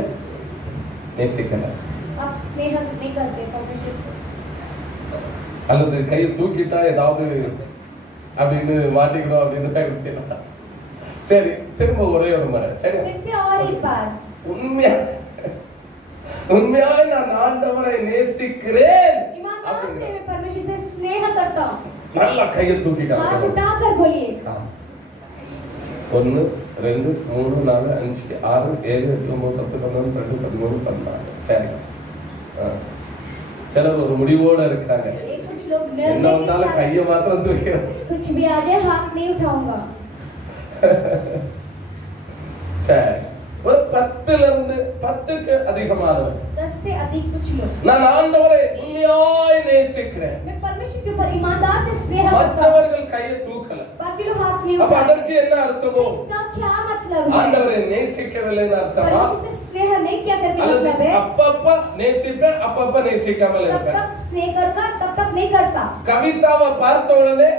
நேசிக்கல, आप स्नेह नहीं करते परमेश्वर से। அல்லது கையை தூக்கிட்டா ஏதாவது அப்படின்னு மாட்டிக்கணும் அப்படின்னு நினைக்கிறேன். சரி, திரும்ப ஒரே ஒரு முறை. சரி, फिर से और एक बार, உண்மையாய் நான் ஆண்டவரை நேசிக்கிறேன் ईमानदार से मैं परमेश्वर से स्नेह करता हूँ। நல்லா கையை हाथ தூக்கிட்டாங்க. उठाकर बोलिए। 1 2 3 4 5 6 7 8 9 10 11 12 13 14. சரி, சிலர் ஒரு முடிவோட இருக்காங்க, एक कुछ लोग என்ன निर्णय के வந்தாலும் साथ, கையை மாத்திரம் தூக்கிறாங்க. कुछ भी आ जाए हाथ नहीं उठाऊंगा। சரி, ஒரு 10ல இருந்து 10க்கு அதிகமானவர், 10 से अधिक कुछ लोग, நான் ஆண்டவரை உண்மையாய் நேசிக்கிறேன். मैं परमेश्वर के ऊपर ईमानदार से स्नेह करता हूँ। மற்றவர்கள் கையை தூக்கல. बाकी किलो हाथ में அப்ப उठाए। அதற்கு என்ன அர்த்தமோ इसका क्या मतलब है? ஆண்டவரை நேசிக்கவில்லைன்னு அர்த்தமா परमेश्वर से स्नेह नहीं किया करके அல்லது मतलब है அப்பப்ப நேசிப்பேன் அப்பப்ப நேசிக்காமல் तब இருப்பேன் तक स्नेह करता तब तक नहीं करता। கவிதாவை பார்த்த உடனே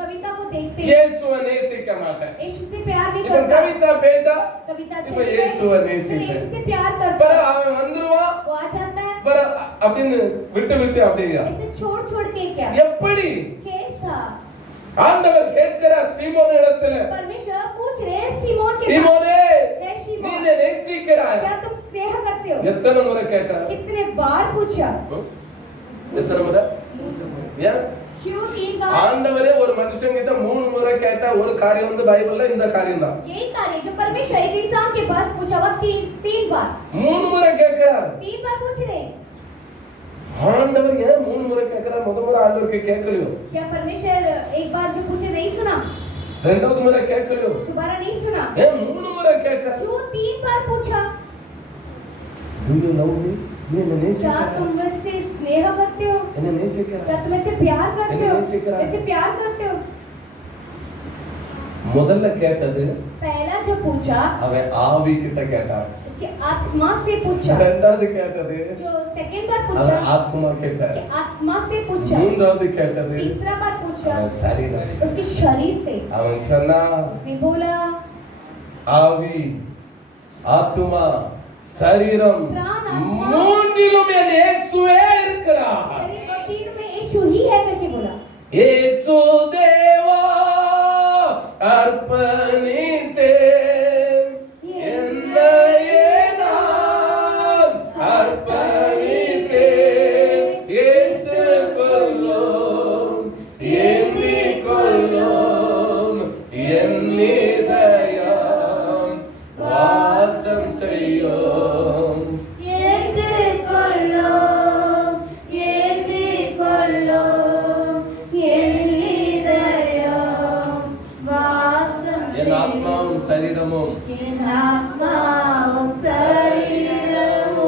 कविता को देखते இயேசுவை நேசிக்க மாட்டேன் यीशु से प्यार नहीं இப்ப करता। கவிதா பேட்டா कविता இப்ப चली இயேசுவை गई, फिर நேசிப்பேன் यीशु से प्यार பிற करता। அவன் வந்துருவான் वो आ जाता है பிற அப்படின்னு விட்டு அப்படியா ऐसे छोड़ के क्या? எப்படி कैसा? ஆண்டவர் கேட்கிறார் சீமோன் இடத்துல परमेश्वर पूछ रहे हैं सीमोन के சீமோனே हे நீ सीमोन, என்னை நேசிக்கிறாய் क्या तुम स्नेह करते हो? எத்தனை முறை கேட்கிறார் कितने बार पूछा? எத்தனை முறை ஏன் क्यों 3 बार? ஆண்டவரே ஒரு மனுஷன் கிட்ட 3 முறை கேட்டா ஒரு காரியம் வந்து பைபிள்ல இந்த காரியம் தான் यही कार्य जो परमेश्वर एक इंसान के पास पूछा वो तीन बार 3 முறை கேட்கிறார் 3 बार पूछ रहे हैं। ஆண்டவர் ஏன் 3 முறை கேட்கிறார் முத முறை ஆண்டவருக்கு கேட்கலையோ क्या परमेश्वर एक बार जो पूछे नहीं सुना? ரெண்டாவது முறை கேட்கலையோ दोबारा नहीं सुना? ஏன் 3 முறை கேட்கிறார் क्यों 3 बार पूछा? Do you love me? நீ என்ன क्या நேசிக்கிறாய் तुम मुझसे स्नेह करते हो? என்ன நேசிக்கிறாய் क्या तुम ऐसे प्यार करते हो? ऐसे करा। ऐसे प्यार करते हो? முதல்ல கேட்டது पहला जो पूछा அவன் ஆவி கிட்ட கேட்டான் उसके आत्मा से पूछा। ரெண்டாவது கேட்டது जो सेकंड बार पूछा அவன் ஆத்மா கேட்டார் उसके आत्मा से पूछा। மூன்றாவது கேட்டது तीसरा बार पूछा அவன் சரீரம் उसके शरीर से। அவன் சொன்னா उसने बोला ஆவி ஆத்மா சரீரம் प्राण, आत्मा, மூன்றிலும் என் இயேசுவே இருக்கிறார் शरीर और तीन में यीशु ही है करके बोला। இயேசு தேவா அர்ப்பணித்தேன் என்னையே நான் அர்ப்பணித்தேன் ஏற்றுக்கொள்ளும் ஏந்திக்கொள்ளும் என் இதயம் வாசம் செய்யும் ஏற்றுக்கொள்ளும், ஏந்திக்கொள்ளும், என் இதயம் வாசம் என் செய்யும். ஆத்மாவும் சரீரமும் என் ஆத்மாவும் சரீரமும்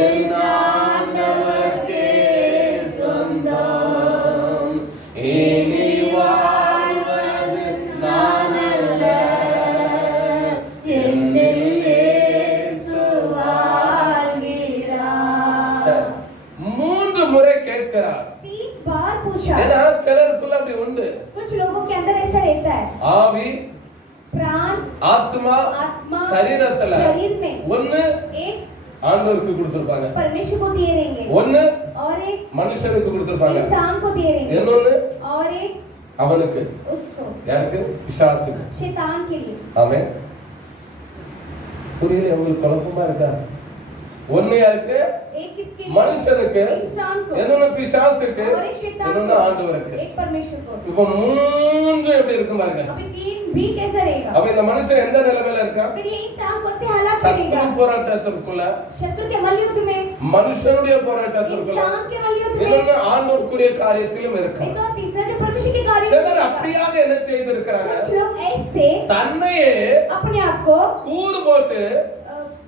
என் ஆண்டவர்க்கே சொந்தம். இனி வாழ்வது நான் அல்ல, என்னில் இயேசு வாழ்கிறார்। சரி. 3 முறை கேட்கிறார் 3 बार पूछा। ஏன்னா சிலருக்குள்ள அப்படி உண்டு कुछ लोगों के अंदर ऐसा रहता है, ஆவி प्राण, ஆத்மா आत्मा, சரீரத்துல शरीर में ஒண்ணு एक ஆண்டவருக்கு கொடுத்திருப்பாங்க परमेश्वर को दिए रहेंगे ஒண்ணு और एक மனுஷனுக்கு கொடுத்திருப்பாங்க इंसान को दिए रहेंगे இன்னொன்னு और एक அவனுக்கு उसको யாருக்கு பிசாசுக்கு शैतान के लिए। ஆமென் புரியல உங்களுக்கு குழப்பமா இருக்கா ஒண்ணு யாருக்கு एक किसके लिए? மனுஷனுக்கு इंसान को இன்னொன்னு பிசாசுக்கு और एक शैतान இன்னொன்னு को ஆண்டவருக்கு एक परमेश्वर को। இப்போ 3 எப்படி இருக்கும் பாருங்க अभी 3 भी कैसा रहेगा? அப்ப இந்த மனுஷன் எந்த நிலைமையில இருக்கா फिर ये इंसान कौन से हालात में சத்துரு रहेगा? போராட்டத்திற்குள்ள शत्रु के मल्लयुद्ध में, மனுஷனுடைய போராட்டத்திற்குள்ள इंसान के मल्लयुद्ध में, இன்னொன்னு ஆண்டவருக்குரிய காரியத்திலும் இருக்கா एक और तीसरा जो परमेश्वर के कार्य में சிலர் रहेगा। அப்படியாக என்ன செய்திருக்கிறாங்க कुछ लोग ऐसे தன்னையே अपने आप को கூறு போட்டு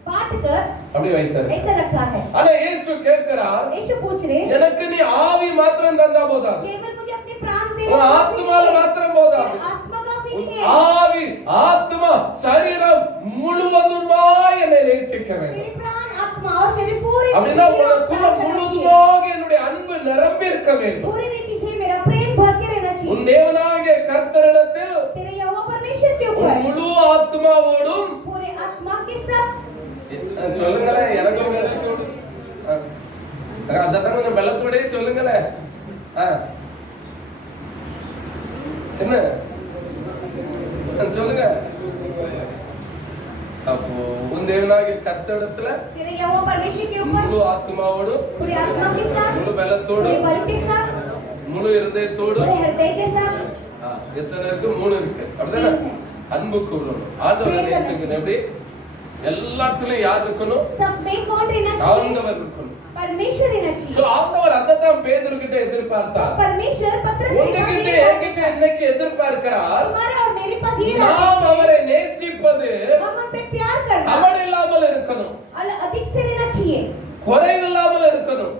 बांट कर அப்படி வைத்தார் ऐसा रखा है। ஆனா இயேசு கேட்கிறார் यीशु पूछ रहे हैं, எனக்கு நீ ஆவி மாத்திரம் தந்தா போதாது केवल मुझे अपने प्राण दे உன் ஆத்மால மாத்திரம் போதாது आत्मा काफी உன் नहीं है, ஆவி ஆத்மா சரீரம் முழுவதுமாய் என்னை நேசிக்க வேண்டும் मेरे प्राण, आत्मा और शरीर पूरे அப்படின்னா रीति से உனக்குள்ள मेरा प्यार करना चाहिए। முழுவதுமாக என்னுடைய அன்பு நிரம்பி இருக்க வேண்டும் पूरी रीति से मेरा प्रेम भर के रहना உன் चाहिए। தேவனாகிய கர்த்தரிடத்தில் तेरे यहोवा परमेश्वर के உன் ऊपर முழு ஆத்மாவோடும் पूरे आत्मा के साथ சொல்லுங்களேன் எனக்கு ஒரு வேலைக்கு விடு. அதான் கொஞ்சம் வெள்ளத்தோடய சொல்லுங்களேன் என்ன சொல்லுங்க அப்போ உன் தேவனாகிய கர்த்தரிடத்துல तेरे यहोवा परमेश्वर के ऊपर முழு ஆத்மாவோடும் पूरे आत्मा के साथ, முழு पूरे பலத்தோடும் बल के साथ, முழு இருதயத்தோடும் पूरे हृदय के साथ எத்தனை இருக்கு 3 இருக்கு அப்படிதானே அன்பு கூறணும் ஆண்டவரை நேசிக்கணும் எப்படி எல்லாத்துலயும் யார் இருக்கணும் सब में कौन रहना चाहिए? ஆண்டவர் இருக்கணும் परमेश्वर रहना சோ चाहिए। ஆண்டவர் அததான் பேதுருகிட்ட எதிர்பார்த்தார் परमेश्वर पत्र से உங்ககிட்ட என்கிட்ட இன்னைக்கு எதிர்பார்க்கிறார் तुम्हारे और मेरे पास ये நாம் அவரை நேசிப்பது हम पे प्यार करना அவன் இல்லாமல் இருக்கணும் अधिक से रहना चाहिए, குறைவில்லாமல் இருக்கணும்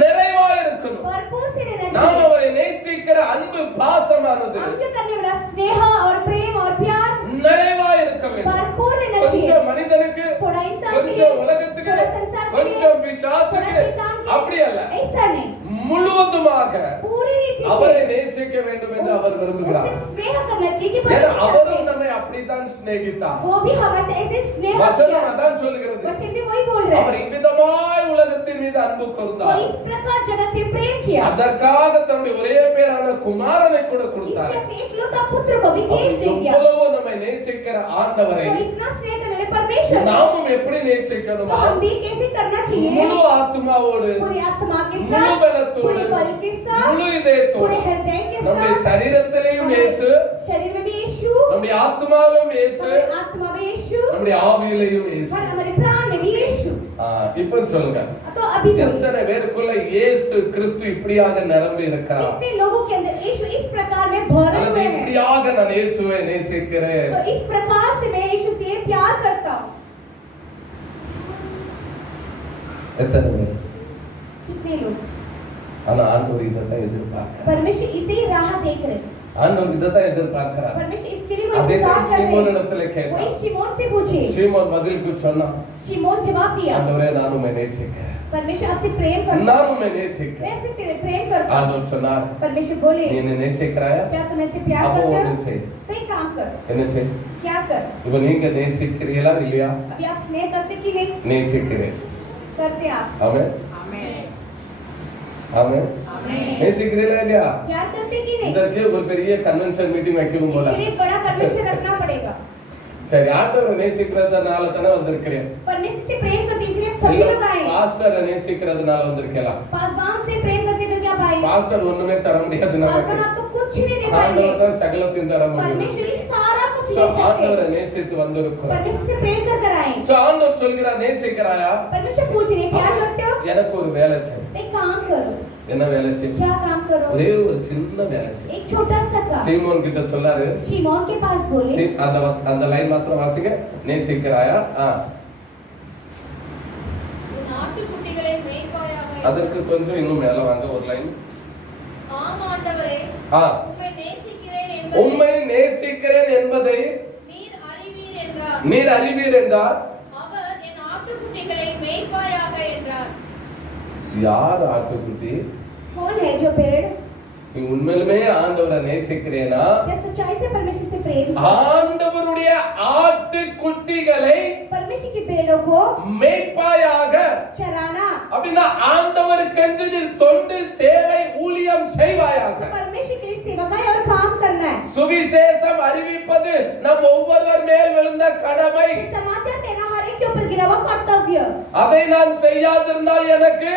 நிறைவா இருக்கணும் இருக்கணும். भरपूर से रहना நாம் चाहिए। அவரை நேசிக்கிற அன்பு பாசமானது हम जो करने वाला स्नेह और प्रेम और प्यार நிறைவா இருக்க வேண்டும். भरपूर रहना चाहिए। கொஞ்சம் மனிதனுக்கு, थोड़ा इंसान के लिए, கொஞ்சம் உலகத்துக்கு, थोड़ा संसार के लिए, கொஞ்சம் பிசாசுக்கு, थोड़ा शैतान के लिए, அப்படி அல்ல. ऐसा नहीं, முழுவதுமாக पूरी रीति அவரை से நேசிக்க வேண்டும் என்று அவர் விரும்புகிறார். उससे स्नेह करना चाहिए कि ஏன்னா परमेश्वर அவரும் चाहते हैं। நம்மை அப்படித்தான் சிநேகித்தார். वो भी हमसे ऐसे स्नेह வசனம் किया। அதான் சொல்லுகிறது. वचन भी वही बोल रहे அவர் हैं। இவ்விதமாய் உலகத்தின் மீது அன்பு वो கூர்ந்தார். इस प्रकार जगत से प्रेम किया, அதற்காக தன்னுடைய ஒரே பேரான குமாரனை கூட इसलिए கொடுத்தார். अपने एकलौता पुत्र को भी दे दिया। எவ்வளவு நம்மை நேசிக்கிற ஆண்டவரை तो इतना स्नेह करने वाले परमेश्वर को நாமும் எப்படி நேசிக்கணுமா? हम भी कैसे करना चाहिए? முழு ஆத்மாவோடு, पूरी आत्मा के முழு साथ, பலத்தோடு, पूरे बल के साथ, முழு இதயத்தோடு, पूरे हृदय के நம்முடைய साथ, சரீரத்திலேயும் இயேசு, शरीर में भी यीशु, நம்முடைய ஆத்மாவிலும் இயேசு, हमारे आत्मा में यीशु, நம்முடைய ஆவியிலேயும் இயேசு. और हमारे प्राण में भी यीशु। இப்ப சொல்லுங்க, तो अभी बोलिए, எத்தனை பேருக்குள்ள இயேசு கிறிஸ்து இப்படியாக நிரம்பி இருக்கிறார்? कितने लोगों के अंदर यीशु इस प्रकार में भरे அல்லது हुए हैं? இப்படியாக நான் இயேசுவை நேசிக்கிறேன். तो इस प्रकार से मैं यीशु से प्यार करता हूँ। எத்தனை பேர்? कितने लोग? ஆனா ஆண்டவர் இதைத்தான் எதிர்பார்க்கிறார். परमेश्वर इसी राह देख रहे हैं। ஆண்டவர் இதைத்தான் எதிர்பார்க்கிறார். परमेश्वर इसके लिए वो அதே इंतजार தான் कर रहे சீமோனிடத்துல हैं। கேட்டார். वही शिमोन से पूछे, சீமோன் பதிலுக்கு சொன்னான், शिमोन जवाब दिया, ஆண்டவரே நான் உம்மை நேசிக்கிறேன். परमेश्वर आपसे प्रेम करता நான் हूँ, உம்மை நேசிக்கிறேன். मैं आपसे प्रेम करता हूँ। ஆண்டவர் சொன்னார், परमेश्वर बोले, நீ என்னை நேசிக்கிறாயா? क्या तुम ऐसे प्यार அப்போ करते ஒண்ணு हो? செய். तो एक काम कर, என்ன செய்? क्या कर? இப்ப நீங்க நேசிக்கிறீங்களா இல்லையா? अभी आप स्नेह करते कि नहीं நேசிக்கிறேன். करते? आप ஆமென். ஆமென். நேசிக்கிறீங்களா இல்லையா? प्यार करते कि नहीं? இதற்கு ஒரு பெரிய கன்வென்ஷன் மீட்டிங் வைக்கணும் போல. इसके लिए बड़ा कन्वेंशन रखना पड़ेगा। சரி, ஆண்டவரை நேசிக்கிறதுனால தானே வந்திருக்கிறேன். परमेश्वर से प्रेम करते इसलिए आप सभी लोग आए। பாஸ்டரை நேசிக்கிறதுனால வந்திருக்கலாம். पासवान से प्रेम करते करके आप आए। பாஸ்டர் ஒண்ணுமே தர முடியாது पासवान நமக்கு. आपको कुछ नहीं दे पाएंगे। ஆண்டவர் தான் சகலத்தையும் தர முடியும். परमेश्वर ही सारा कुछ சோ दे सकते ஆண்டவரை हैं। நேசித்து வந்திருக்கிறோம். परमेश्वर से प्रेम कर आए। சோ ஆண்டவர் சொல்கிறார், நேசிக்கிறாயா? परमेश्वर पूछ रहे प्यार करते हो? எனக்கு ஒரு வேலை செய். एक काम करो। என்ன வேலை செய்? क्या काम करो? ஒரே ஒரு சின்ன வேலை செய். एक छोटा सा काम। சீமோன் கிட்ட சொல்லாரு, शिमोन के पास बोले, அந்த லைன் மாத்திரம் வாசிங்க. நேசிக்கிறாயா? ஆட்டுக்குட்டிகளை மேய்ப்பாயாக. அதற்கு கொஞ்சம் இன்னும் மேல வாங்க ஒரு லைன். ஆம் ஆண்டவரே, ஆ, உம்மை நேசிக்கிறேன் உம்மை நேசிக்கிறேன் என்பதை நீர் அறிவீர் என்றார். நீர் அறிவீர் என்றார். அவர் என் ஆட்டுக்குட்டிகளை மேய்ப்பாயாக என்றார். யார் ஆட்டுக்குட்டி? कौन है जो पेड़? நீ உண்மையிலுமே ஆண்டவரை நேசிக்கிறேனா? क्या सच्चाई से परमेश्वर से प्रेम? ஆண்டவருடைய ஆட்டுக்குட்டிகளை परमेश्वर की पेड़ों को மேய்ப்பாயாக. चराना। அப்படின்னா ஆண்டவருக்கென்று நீ தொண்டு சேவை ஊழியம் செய்வாயாக. परमेश्वर के लिए सेवकाई और काम करना है। சுவிசேஷம் அறிவிப்பது நம் ஒவ்வொருவர் மேல் விழுந்த கடமை. समाचार देना हर एक के ऊपर गिरा हुआ कर्तव्य। அதை நான் செய்யாதிருந்தால் எனக்கு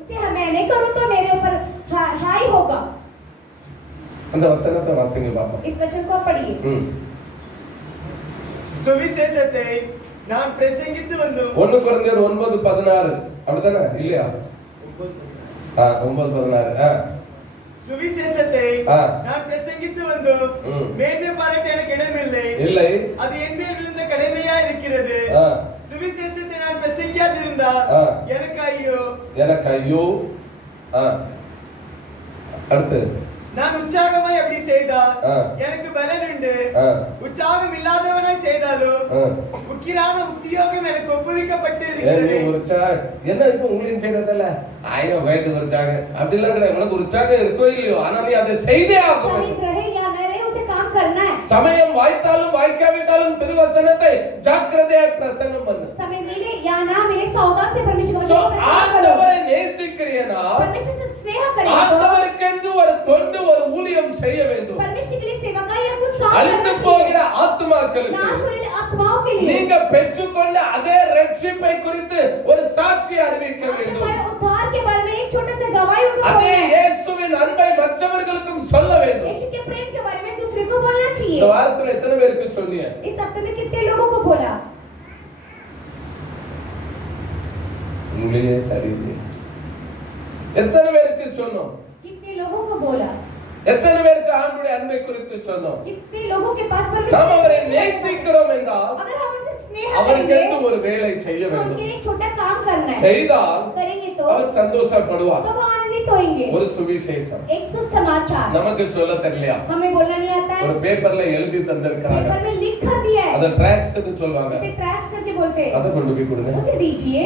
उसे मैं नहीं करूं तो मेरे ऊपर हाई होगा। அந்த வசனத்தை வாசிங்க பாப்போம். इस वचन को पढ़िए। சுவிசேஷத்தை நான் பிரசங்கித்து வந்தோம். 1 கொரிந்தியர் 9:16 அப்படிதானே இல்லையா? 9:16. சுவிசேஷத்தை ஆ. நான் பிரசங்கித்து வந்தோம். மேன்மை பாராட்ட எனக்கு இடமில்லை. இல்லை. அது என் மேல் விழுந்த கடமையா இருக்கிறது. ஆ. சுவிசேஷத்தை நான் பிரசங்கியாதிருந்தால் ஆ. எனக்கு ஐயோ. எனக்கு ஐயோ. அடுத்து நான் உற்சாகமாய் அப்படி செய்தால் ஆ. எனக்கு பலன் உண்டு. ஆ. உற்சாகம் இல்லாதவனாய் செய்தாலும் உக்கிரான உத்தியோகம் எனக்கு ஒப்புவிக்கப்பட்டு இருக்கிறது. என்ன இப்ப ஊழியம் செய்யறதில்ல? ஆயிரம் வயது உற்சாக அப்படிலாம் கிடையாது. உனக்கு உற்சாகம் இருக்கோ இல்லையோ, ஆனா நீ அதை செய்தே ஆக வேண்டும். रहे या न रहे उसे काम करना है। சமயம் வாய்த்தாலும் வாய்க்காவிட்டாலும் திருவசனத்தை ஜாக்கிரதையாய் பிரசங்கம் பண்ணு. समय मिले या ना मिले सावधान से परमेश्वर சோ को प्रचार करो। ஆண்டவரை நேசிக்கிறேனா? परमेश्वर से स्नेह करें तो ஆண்டவருக்கென்று ஒரு தொண்டு ஒரு ஊழியம் செய்ய வேண்டும். परमेश्वर के लिए सेवा का या कुछ काम அழிந்து करना போகிற चाहिए। ஆத்மாக்களுக்கு नाश होने वाली आत्माओं के लिए நீங்க பெற்றுக்கொண்ட அதே ரட்சிப்பை குறித்து ஒரு சாட்சி அறிவிக்க आपके வேண்டும். पास उद्धार के बारे में एक छोटा सा गवाही उनको அதே बोलना है। இயேசுவின் அன்பை மற்றவர்களுக்கும் சொல்ல வேண்டும். यीशु के प्रेम के बारे में दूसरे को बोलना चाहिए। இந்த வாரத்துல எத்தனை பேருக்கு சொன்னீங்க? इस हफ्ते में कितने लोगों को बोला? உங்களே சரியில்லை. எத்தனை பேருக்கு சொன்னோம்? कितने लोगों को बोला? எத்தனை பேருக்கு ஆண்டவருடைய அன்பை குறித்து சொன்னோம்? कितने लोगों के पास நாம் அவரை परमेश्वर நேசிக்கிறோம் என்றால் अगर हम उनसे स्नेह அவருக்கு करेंगे ஒரு வேலை செய்ய तो வேண்டும். उनके लिए एक छोटा काम करना है செய்தால் करेंगे तो அவர் சந்தோஷப்படுவார். वो आनंदित होंगे ஒரு சுவிசேஷம் एक सुसमाचार நமக்கு சொல்ல தெரியலையா? हमें बोलना नहीं आता है ஒரு பேப்பர்ல எழுதி தந்திருக்காங்க. पेपर में लिख कर दिया है அத ட்ராக்ஸ் ன்னு சொல்வாங்க. उसे ट्रैक्स करके बोलते हैं அத கொண்டு போய் கொடுங்க. उसे दीजिए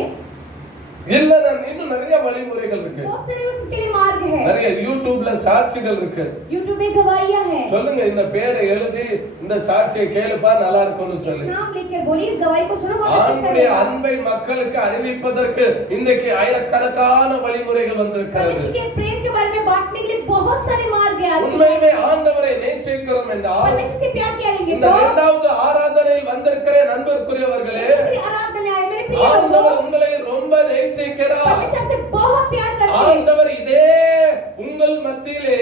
இல்ல நான் இன்னும் நிறைய வழிமுறைகள் இருக்கு. बहुत सारे उसके लिए मार्ग है நிறைய யூடியூப்ல சாட்சிகள் இருக்கு. YouTube में गवाहियां हैं சொல்லுங்க இந்த பேரை எழுதி இந்த சாட்சியை கேளுப்பா நல்லா இருக்கும்னு इस சொல்லு. नाम लिखकर बोलिए इस गवाही को सुनो बहुत अच्छा ஆண்டுடைய लगेगा அன்பை மக்களுக்கு அறிவிப்பதற்கு இன்றைக்கு ஆயிரக்கணக்கான வழிமுறைகள் வந்திருக்கிறது. परमेश्वर के प्रेम के बारे में बांटने के लिए बहुत सारे मार्ग हैं आज உண்மையிலே ஆண்டவரை நேசிக்கிறோம் என்றால் परमेश्वर से प्यार करेंगे இந்த तो இரண்டாவது ஆராதனையில் வந்திருக்கிற நண்பருக்குரியவர்களே दूसरी आराधना है मेरे प्रिय ஆண்டவர் लोगों உங்களை ரொம்ப நேசிக்கிறார். परमेश्वर आपसे बहुत प्यार करते हैं ஆண்டவர் இதே உங்கள் மத்தியிலே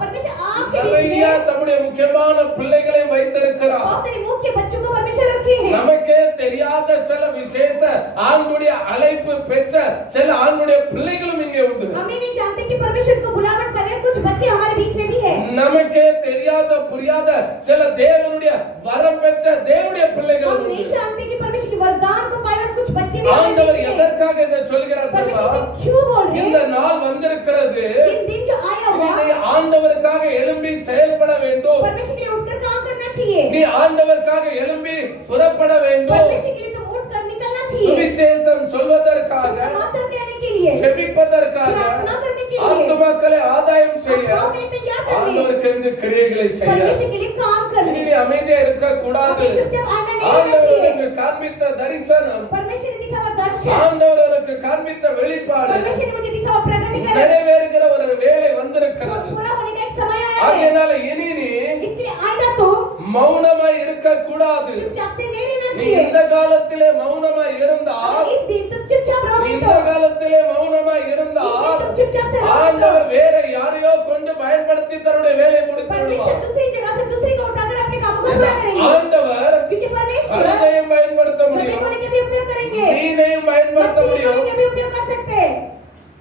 परमेश्वर आपके बीच நிறைய में தம்முடைய முக்கியமான பிள்ளைகளை வைத்திருக்கிறார். बहुत सारे मुख्य बच्चों को परमेश्वर रखे हैं நமக்கே தெரியாத சில விசேஷ ஆண்டுடைய அழைப்பு பெற்ற சில ஆண்டுடைய பிள்ளைகளும் இங்கே உண்டு. हम ही नहीं जानते कि परमेश्वर को बुलावट बगैर कुछ बच्चे हमारे बीच में भी है நமக்கே தெரியாத புரியாத சில தேவனுடைய வரம் பெற்ற தேவனுடைய பிள்ளைகள் हम உண்டு. नहीं जानते कि परमेश्वर के वरदान को पाए हुए कुछ बच्चे भी हमारे ஆண்டவர் बीच में हैं எதற்காக இதை சொல்கிறார் தெரியுமா? परमेश्वर से क्यों बोल रहे இந்த हैं நாள் வந்திருக்கிறது. दिन दिन जो आया हुआ நீ ஆண்டவருக்காக எழும்பி செயல்பட வேண்டும். परमेश्वर के लिए उठकर काम करना चाहिए நீ ஆண்டவருக்காக எழும்பி புறப்பட வேண்டும். परमेश्वर के लिए तुम उठकर निकलना चाहिए சுவிசேஷம் சொல்வதற்காக, समाचार कहने के लिए செபிப்பதற்காக, प्रार्थना करने के लिए ஆத்துமாக்களை ஆதாயம் செய்ய, आत्माओं को तैयार करने ஆண்டவருக்கு என்று கிரியைகளை செய்ய परमेश्वर के लिए काम करने நீ அமைதியா இருக்க கூடாது. हमें चुपचाप आना नहीं रहना ஆண்டவர் चाहिए உனக்கு காண்பித்த தரிசனம், परमेश्वर ने दिखा हुआ दर्शन ஆண்டவர் உனக்கு காண்பித்த வெளிப்பாடு परमेश्वर ने मुझे दिखा हुआ प्रकटीकरण நிறைவேறுகிற ஒரு வேலை வந்திருக்கிறது. पूरा होने का एक समय आया है ஆகையினால இனி நீ इसलिए आएगा तो மௌனமாய் இருக்க கூடாது. चुपचाप से नहीं रहना நீ चाहिए இந்த காலத்திலே மௌனமாய் இருந்தால், अगर इस दिन तुम चुपचाप நீ रहोगे இந்த तो காலத்திலே மௌனமாய் इस दिन இருந்தால் तुम चुपचाप से रहोगे तो ஆண்டவர் வேற யாரையோ கொண்டு பயன்படுத்தி தன்னுடைய வேலையை முடித்து परमेश्वर விடுவார். दूसरी जगह से दूसरी को उठाकर अपने काम को पूरा करेंगे ஆண்டவர் क्योंकि परमेश्वर கழுதையும் பயன்படுத்த गधे முடியும், को लेकर भी उपयोग करेंगे மீனையும் பயன்படுத்த मछली को முடியும், लेकर भी उपयोग कर सकते हैं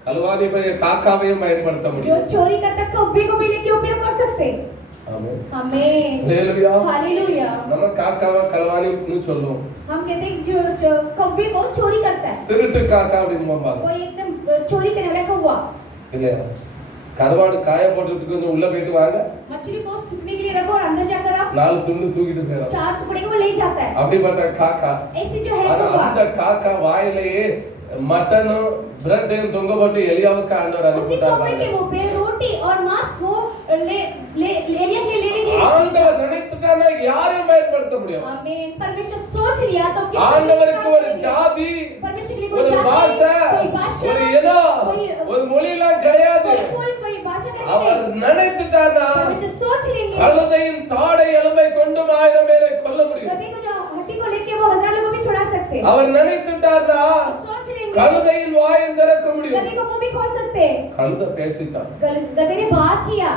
கல்வாரி பைய காக்காவையும் பயன்படுத்த जो முடியும். चोरी करता है कौवे को भी लेके उपयोग कर सकते हैं ஆமென். आमीन ஹalleluya. हालेलुया நம்ம காக்காவை கல்வாரின்னு சொல்லுவோம். हम कहते हैं जो कौवे को चोरी करता है திருட்டு காக்கா அப்படின்னு பாருங்க. वो एकदम चोरी करने वाला कौवा இல்லையா? கருவாடு காய போட்டுட்டு கொஞ்சம் உள்ள போயிட்டு வாங்க, मछली को सूखने के लिए रखो और अंदर जाकर आप 4 துண்டு தூக்கிட்டு போயிடும். 4 टुकड़े को वो ले जाता है அப்படிப்பட்ட காக்கா. ऐसे जो है ஆனா कौवा அந்த காக்கா வாயிலேயே மட்டனும் பிரெட்டையும் தொங்க போட்டு எலியாவுக்கு ஆண்டவர் उसी कौवे के அனுப்பிட்டார். मुंह पे रोटी और मांस को ले ले लेने के लिए ஆண்டவர் நினைத்துட்டானா யாரையும் பயன்படுத்த முடியும். आमीन परमेश्वर सोच लिया तो किस ஆண்டவருக்கு ஒரு ஜாதி, परमेश्वर के लिए ஒரு कोई பாஷை, कोई भाषा ஒரு இனம், ஒரு மொழியெல்லாம் கிடையாது. कोई भाषा का அவர் नहीं நினைத்துட்டானா परमेश्वर सोच लेंगे கழுதையின் தாடை எலும்பை கொண்டு 1000 பேரை கொல்ல முடியும். गधे को जो हड्डी को लेके वो 1000 लोगों को भी छुड़ा सकते हैं அவர் நினைத்துட்டானா सोच लेंगे கழுதையின் வாயை திறக்க முடியும். गधे को मुंह भी खोल सकते हैं கழுதை பேசிச்சான். गधे ने बात किया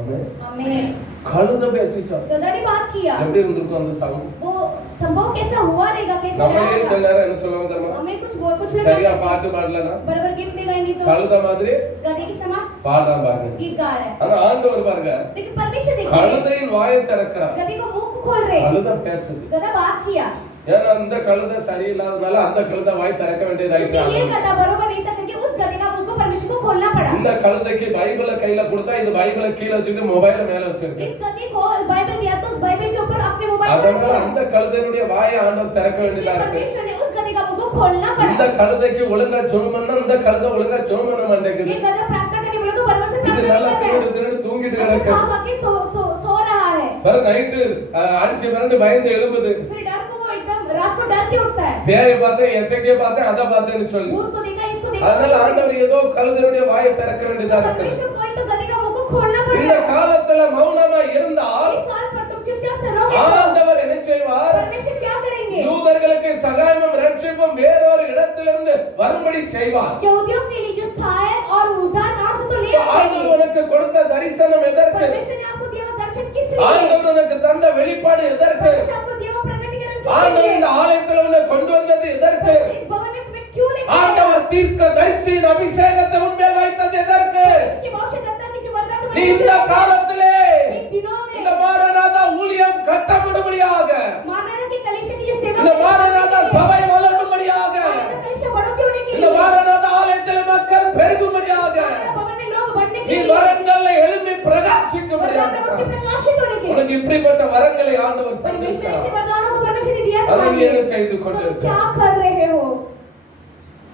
ஆமென். आमीन கழுதை பேசிச்சான். गधा ने बात किया எப்படி இருந்திருக்கும் அந்த சவுண்ட்? वो संभव कैसा हुआ रहेगा कैसा நம்மளே रहेगा சில நேரம் என்ன சொல்லுவாங்க தெரியுமா? हमें कुछ சரியா பாட்டு பாடலனா बराबर गीत नहीं गाएंगे तो கழுதை மாதிரி गधे के समान பாடுறான் பாருங்க. गीत गा रहा है ஆனா ஆண்டவர் பாருங்க, लेकिन परमेश्वर देखिए கழுதையின் வாயை திறக்கிறார். गधे को मुंह को खोल रहे கழுதை பேசுது. गधा बात किया ஏன்னா அந்த கழுதை சரியில்லாதனால அந்த கழுதை வாய் திறக்க வேண்டியதாயிடுச்சு. क्योंकि ये गधा बरोबर नहीं था क्योंकि उस गधे का मुंह को परमेश्वर को खोलना पड़ा இந்த கழுதைக்கு பைபிளை கையில கொடுத்தா இது பைபிளை கீழ வச்சுட்டு மொபைல மேல வச்சிருக்கு. इस गधे को बाइबल दिया तो उस बाइबल के ऊपर अपने मोबाइल पर அதனால रखा। அந்த கழுதையினுடைய வாயை ஆண்டவர் திறக்க வேண்டியதா इसलिए இருக்கு. परमेश्वर ने उस गधे का मुंह को खोलना இந்த पड़ा கழுதைக்கு ஒழுங்கா ஜெபம் பண்ணா இந்த கழுதை ஒழுங்கா ஜெபம் பண்ண மாட்டேங்குது. ये गधा प्रार्थना करने बोला तो बराबर से இது प्रार्थना நல்லா नहीं करता திருடு தூங்கிட்டு है अच्छा கிடக்கு. खा के सो रहा है வர நைட்டு அடிச்சு விரண்டு பயந்து எழும்புது. फिर डर को वो एकदम रात को डर के उठता है பேயை பார்த்தேன், எசேக்கியா பார்த்தேன், அதை பார்த்தேன்னு சொல்லி. भूत को देखा इसको அதனால देखा ஆண்டவர் ஏதோ கழுதையுடைய வாயை திறக்க வேண்டியதா இருக்கு. परमेश्वर कोई तो गधे का मुंह को खोलना இந்த पड़ेगा காலத்துல மௌனமா இருந்தால் इस काल पर तुम चुपचाप से रहोगे ஆண்டவர் என்ன செய்வார்? परमेश्वर क्या करेंगे யூதர்களுக்கு சகாயமும் ரட்சிப்பும் வேறொரு இடத்திலிருந்து வரும்படி செய்வார். यहूदियों के लिए जो सहायक और उद्धार कहां से तो ले ஆண்டவர் आएंगे உனக்கு கொடுத்த தரிசனம் எதற்கு? परमेश्वर ने आपको दिया हुआ दर्शन किस लिए ஆண்டவர் உனக்கு தந்த வெளிப்பாடு எதற்கு? परमेश्वर आपको दिया हुआ प्रकटीकरण किस ஆண்டவர் लिए இந்த ஆலயத்துல உன்னை கொண்டு வந்தது எதற்கு? इस भवन में तुम्हें क्यों लेके आया ஆண்டவர் தீர்க்க தரிசியின் அபிஷேகத்தை உன்மேல் வைத்தது எதற்கு? की भविष्यद्वक्ता की जो वरदान நீ तुम्हें இந்த காலத்திலே इन दिनों இந்த में மாரநாதா ஊழியம் கட்டப்படும்படியாக मानव की कलीसिया की जो सेवा இந்த மாரநாதா நீ के लिए வரங்களை எழும்பி பிரகாசிக்க वरदान में उठ के प्रकाशित होने के लिए உனக்கு இப்படிப்பட்ட வரங்களை ஆண்டவர் परमेश्वर ऐसे தந்திருக்கிறார். वरदानों को परमेश्वर ने दिया அதை நீ तुम्हारे என்ன लिए। செய்து तुम கொண்டிருக்கிறாய்? क्या कर रहे हो?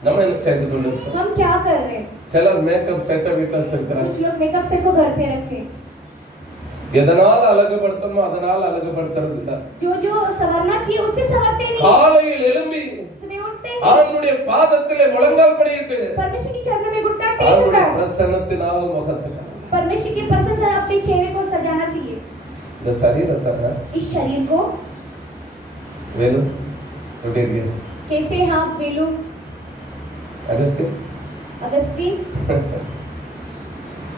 நம்ம என்ன செய்து கொண்டிருக்கிறோம்? हम क्या कर रहे हैं? சிலர் மேக்கப் செட்டை வீட்டுல வச்சிருக்கிறாங்க. कुछ लोग मेकअप सेट को घर पे रखे, எதனால அழகுபடுத்தணுமோ அதனால அழகுபடுத்துறது இல்ல. जो संवरना चाहिए उससे संवरते नहीं। காலையில் எழும்பி सुबह उठते ही அவனுடைய பாதத்திலே முழங்கால் படியிட்டு परमेश्वर की चरणों में घुटना टेक அவருடைய कर பிரசன்னத்தினால் முகத்தில் परमेश्वर की प्रसन्न से अपने चेहरे को सजाना चाहिए। இந்த சரீரத்தை इस शरीर को வேணும் எப்படி இருக்கு कैसे हाँ वेलू அகஸ்டின் अगस्टीन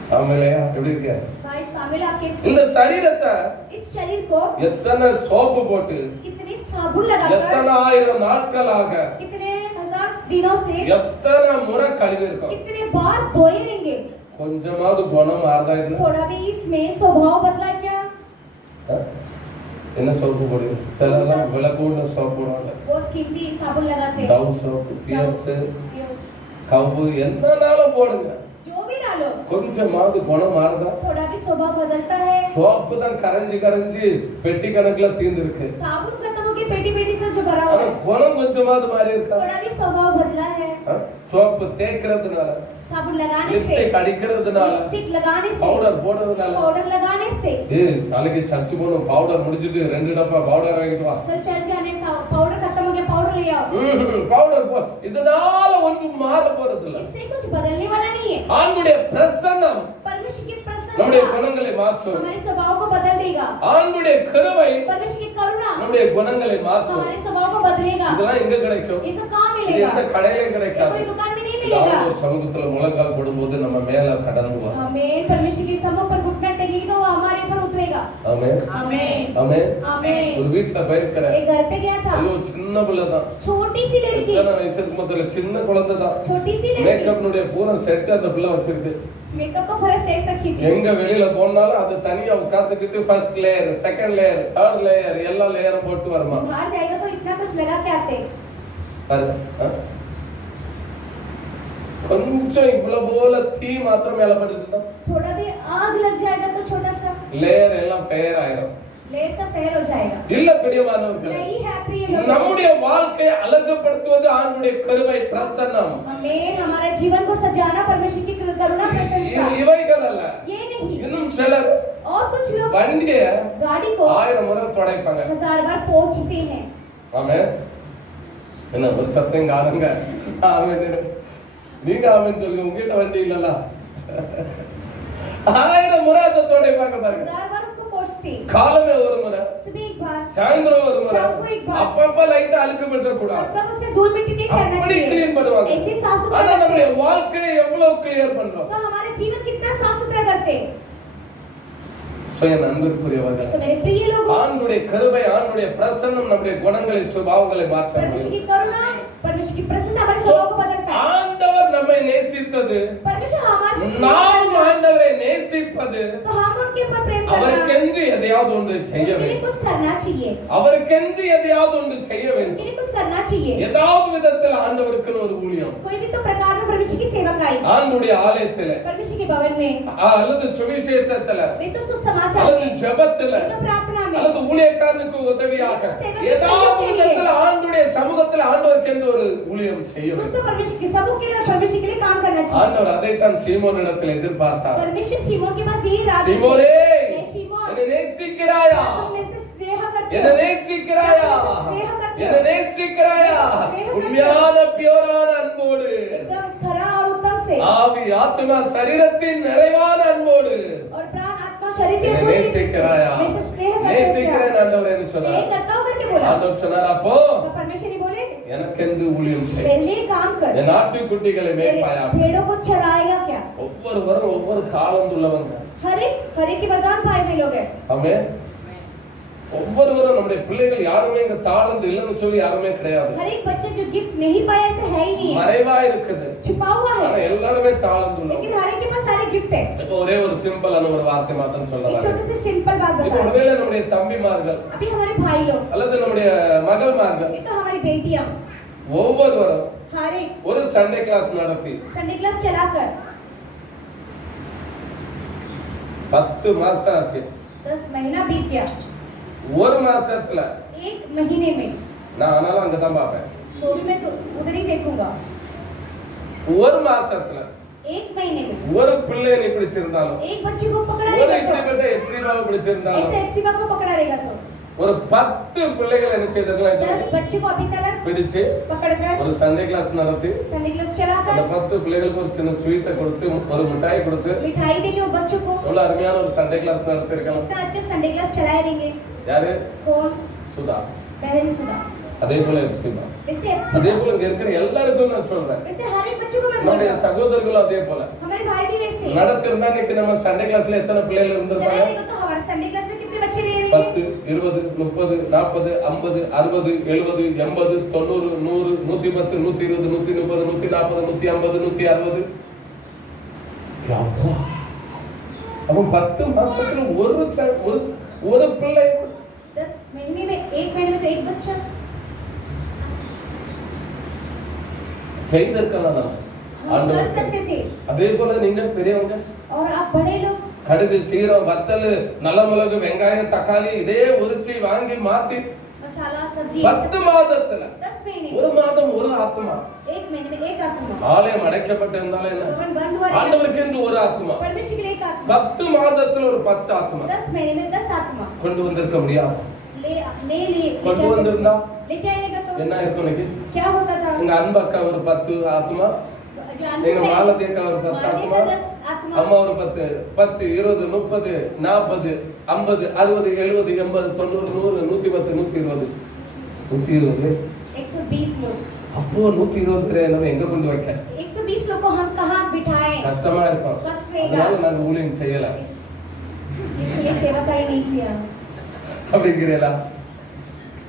சாமுவேலையா எப்படி இருக்கு गाइस शामिल आप कैसे இந்த சரீரத்தை इस शरीर को எத்தனை சோப்பு போட்டு कितने साबुन लगाकर எத்தனை ஆயிரம் நாட்களாக कितने हजार दिनों से எத்தனை முறை கழுவி இருக்கோம் कितने बार धोए रहेंगे, கொஞ்சமாவது குணம் மாறுதா இதுல थोड़ा भी इसमें स्वभाव बदला क्या? என்ன சோப்பு போடுங்க சிலர்லாம் விலை கூட சோப்பு போடுவாங்க बहुत कीमती साबुन लगाते हैं, டவ் சோப்பு பியர்ஸ் Yes. கவு என்னனாலும் போடுங்க जो भी डालो கொஞ்சமாவது குணம் மாறுதா थोड़ा भी स्वभाव बदलता है। சோப்பு தான் கரைஞ்சி கரைஞ்சி பெட்டி கணக்குல தீர்ந்திருக்கு साबुन खत्म हो के पेटी पेटी से जो भरा हुआ ஆனா है, குணம் கொஞ்சமாவது மாறி இருக்கா थोड़ा भी स्वभाव बदला है। சோப்பு தேய்க்கிறதுனால साबुन लगाने से, லிப்ஸ்டிக் அடிக்கிறதுனால लिपस्टिक लगाने से, பவுடர் போடுறதுனால पाउडर लगाने से, நாளைக்கு சர்ச்சு போகணும் பவுடர் முடிஞ்சிட்டு 2 டப்பா பவுடர் வாங்கிட்டு வா तो चल जाने से पाउडर खत्म हो गया पाउडर ले आओ। பவுடர் போ இதனால ஒன்றும் மாற போறது இல்ல इससे कुछ बदलने वाला नहीं है। ஆண்டுடைய பிரசன்னம் परमेश्वर की நம்முடைய प्रसन्नता குணங்களை மாற்றும் हमारे स्वभाव को बदल देगा। ஆண்டுடைய கிருபை परमेश्वर की करुणा நம்முடைய குணங்களை மாற்றும் हमारे स्वभाव को बदलेगा। இதெல்லாம் எங்க கிடைக்கும் ये सब कहाँ இது मिलेगा? எந்த கடையிலயும் ये கிடைக்காது कोई दुकान में नहीं मिलेगा। ஆண்டவர் சமூகத்துல முழங்கால் போடும்போது நம்ம மேல கடந்து வரும் हमें परमेश्वर के सम्मुख पर घुटना टेकेगी तो वो हमारे ऊपर उतरेगा। ஆமென் आमीन ஆமென் आमीन। ஒரு வீட்ல போயிருக்கிற एक घर पे गया था, ஐயோ சின்ன பிள்ளை தான் छोटी सी लड़की, எத்தனை வயசு இருக்கும் முதல்ல சின்ன குழந்தை தான் छोटी सी लड़की மேக்கப்னுடைய பூரா செட் அந்த பிள்ளை வச்சிருக்கு मेकअप का पूरा सेट रखी थी। எங்க வெளியில போனாலும் அது தனியா உட்கார்ந்துக்கிட்டு first layer second layer third layer எல்லா லேயரும் போட்டு வருமா बाहर जाएगा तो इतना कुछ लगा के आते। பாரு கொஞ்சம் இவ்வளவு போல தீ மாத்திரம் மேல பட்டுதுன்னா थोड़ा भी आग लग जाएगा तो छोटा सा லேயர் எல்லாம் ஃபேர் ஆயிடும் लेयर सा फेयर हो जाएगा। இல்ல பிரியமானவர்களே नहीं है प्रिय लोग, நம்முடைய வாழ்க்கையை அழகுபடுத்துவது ஆண்டவருடைய கிருபை பிரசன்னம் हमें हमारे जीवन को सजाना परमेश्वर की करुणा प्रशंसा। இவைகள் அல்ல ये नहीं, இன்னும் சிலர் और कुछ लोग வண்டிய गाड़ी को 1000 முறை துடைப்பாங்க 1000 बार पोंछते हैं। ஆமென் என்ன ஒரு சத்தம் காணுங்க ஆமென் நீங்க ஆமென் சொல்லுங்க உங்ககிட்ட வண்டி இல்லல 1000 முறை அதை துடைப்பாங்க பாருங்க 1000 बार उसको पोंछते, காலமே ஒரு முறை सुबह एक बार, சாயந்தரம் ஒரு முறை शाम को एक बार, அப்பப்ப லைட்டா அழுக்கு படுத்த கூடாது तब तक उसमें धूल मिट्टी नहीं करना அப்படி चाहिए। க்ளீன் பண்ணுவாங்க ऐसे साफ सुथरा ஆனா करते நம்முடைய हैं। வாழ்க்கையை எவ்வளவு கிளியர் பண்றோம் तो हमारे जीवन कितना साफ सुथरा करते हैं। சுய நண்பருக்குரியவர்கள் तो मेरे प्रिय लोगों, ஆண்டுடைய கிருபை ஆண்டுடைய பிரசன்னம் நம்முடைய குணங்களை சுபாவங்களை மாற்ற परमेश्वर की முடியும் करुणा, परमेश्वर की प्रसन्नता हमारे स्वभाव को बदलता है। ஆண்டவர் நம்மை நேசித்தது परमेश्वर हमारे से நாம் ஆண்டவரை நேசிப்பது तो हम उनके ऊपर प्रेम करना, அவருக்கென்று எதையாவது ஒன்று செய்ய उनके लिए வேண்டும் कुछ करना चाहिए, அவருக்கென்று எதையாவது ஒன்று செய்ய उनके வேண்டும் लिए कुछ करना चाहिए। ஏதாவது விதத்தில் ஆண்டவருக்கு ஒரு ஊழியம் कोई भी तो प्रकार में परमेश्वर की सेवा का ஆண்டுடைய ஆலயத்துல परमेश्वर के भवन में, அல்லது சுவிசேஷத்துல नहीं तो सुसमाचार அல்லது में, ஜெபத்துல नहीं तो प्रार्थना में, அல்லது ஊழியக்காரனுக்கு உதவியாக ஏதாவது விதத்துல ஆண்டுடைய சமூகத்துல ஆண்டவருக்கு என்று ஒரு ஊழியம் செய்ய कुछ வேண்டும் तो परमेश्वर के सबों के लिए परमेश्वर के लिए काम करना चाहिए। ஆண்டவர் அதைத்தான் சீமோனிடத்தில் எதிர்பார்த்தார் परमेश्वर शिमोन के पास यही रात சீமோனே हे शिमोन, என்னை நேசிக்கிறாயா तुम मेरे से स्नेह करते என்னை हो, நேசிக்கிறாயா என்னை நேசிக்கிறாயா உண்மையான பியூரான அன்போடு एकदम खरा और उत्तम से, ஆவி ஆத்மா சரீரத்தின் நிறைவான அன்போடு और प्राण आत्मा शरीर के என்னை पूरे நேசிக்கிறாயா मेरे से स्नेह करते हो நேசிக்கிறேன் क्या? ஆண்டவர் என்று स्नेह சொன்னார் करता हूं करके बोला। ஆண்டவர் சொன்னார் அப்போ तो परमेश्वर ने बोले எனக்கென்று ஊழியம் செய் मेरे लिए काम कर, என் ஆட்டுக்குட்டிகளை मेरे மேய்ப்பாயா भेड़ों को चराएगा क्या? ஒவ்வொருவரும் ஒவ்வொரு தாளந்துள்ளவங்க हर एक की वरदान पाए हुए लोग हैं। ஆமென் ஒவ்வொருவரும் நம்முடைய பிள்ளைகள் யாருமே இங்க தாளந்து இல்லைன்னு சொல்லி யாருமே கிடையாது हर एक बच्चे जो गिफ्ट नहीं पाया ऐसे है ही नहीं है, மறைவா இருக்குது छुपा हुआ ஆனா है, எல்லாருமே தாளந்துள்ளவங்க लेकिन हर एक के पास सारे गिफ्ट है। இப்போ ஒரே ஒரு சிம்பிளான ஒரு வார்த்தை மாத்திரம் एक சொல்லலாம் छोटे से सिंपल बात இப்போ बता रहे ஒருவேளை நம்முடைய தம்பிமார்கள் हैं। अभी हमारे भाई लोग, அல்லது நம்முடைய மகள்மார்கள் एक तो हमारी बेटियां, ஒவ்வொருவரும் हर एक ஒரு சண்டே கிளாஸ் நடத்தி संडे क्लास चलाकर 10 மாசம் ஆச்சு. 10 महीना बीत गया. ஒரு மாசத்துல 1 महीने में. நான் ஆனாலும் அங்கதான் பாப்பேன். तो भी मैं तो उधर ही देखूंगा. ஒரு மாசத்துல 1 महीने में ஒரு பிள்ளை நீ பிடிச்சிருந்தாலும், एक बच्चे को पकड़ा ஒரு रहेगा இப்படிப்பட்ட எப்சிமாவை तो பிடிச்சிருந்தாலும், ऐसे एप्सिमा को पकड़ा रहेगा तो ஒரு 10 பிள்ளைகள் என்ன செய்திருக்கலாம்? 10 बच्चे को अभी तक பிடிச்சு पकड़कर ஒரு சண்டே கிளாஸ் நடத்தி संडे क्लास அந்த चलाकर 10 பிள்ளைகளுக்கு ஒரு சின்ன ஸ்வீட்டை கொடுத்து ஒரு மிட்டாய் கொடுத்து मिठाई देंगे वो बच्चों को. எவ்வளவு அருமையான ஒரு சண்டே கிளாஸ் நடத்திருக்கலாம். कितना अच्छा संडे क्लास चलाए रहेंगे. யாரு? कौन? சுதா. पेरेंट्स सुधा. அதே போல எப்சிமா. ऐसे அதே एप्सिमा போல இங்க இருக்கிற எல்லாருக்கும் நான் சொல்றேன், ऐसे हर एक बच्चे को मैं बोल நம்முடைய रहा हूँ. சகோதரர்களும் அதே போல हमारे भाई भी वैसे நடத்திருந்தா இன்னைக்கு நம்ம சண்டே கிளாஸ்ல எத்தனை பிள்ளைகள் चलाए இருந்திருப்பாங்க? रहेगा तो हमारे संडे क्लास में कितने बच्चे रहेंगे? 10, 20, 30, 40, 50, 60, 70, 80, 90, 100, 110, 120, 130, 140, 150, 160. யப்பா. அப்ப 10 மாசத்துல ஒரு பிள்ளை 10 महीने में 1 महीने में तो एक बच्चा. செய்திருக்கலாம் हम कर ஆண்டவர். सकते थे. அதே போல நீங்க பெரியவங்க और आप बड़े लोग கடுகு, சீரகம், வத்தல், நல்ல மிளகு, வெங்காயம், தக்காளி இதே உரிச்சி வாங்கி மாத்தி मसाला सब्जी 10 மாதத்துல 10 महीने ஒரு மாதம் ஒரு ஆத்மா. 1 महीने में एक आत्मा. ஆலயம் அடைக்கப்பட்டிருந்தாலும் என்ன, भवन बंद हुआ रहेगा. ஆண்டவருக்கு என்று ஒரு ஆத்மா. परमेश्वर के लिए एक आत्मा. 10 மாதத்துல ஒரு 10 ஆத்மா 10 महीने में 10 आत्मा கொண்டு வந்திருக்க முடியாது. ले கொண்டு வந்திருந்தா लेके आएगा तो என்ன இருக்கும்? இன்னைக்கு क्या होता था? எங்க அன்பு அக்கா ஒரு 10 ஆத்மா, जो எங்க अनुभव மாலதி அக்கா ஒரு 10 मालती ஆத்மா, का 10 आत्मा. அம்மா ஒரு 10, 20, 20, 30, 40, 50, 60, 70, 80, 90, 100, 110, 120, 120. 120 लोग. அப்போ 120 பேரை நம்ம எங்க கொண்டு வைக்க 120 लोग को हम कहाँ बिठाएं? கஷ்டமா இருக்கும். कष्ट रहेगा. அதனால நாங்க ஊழியம் செய்யல. इसलिए सेवा कार्य नहीं किया. அப்படிங்கிறீங்களா?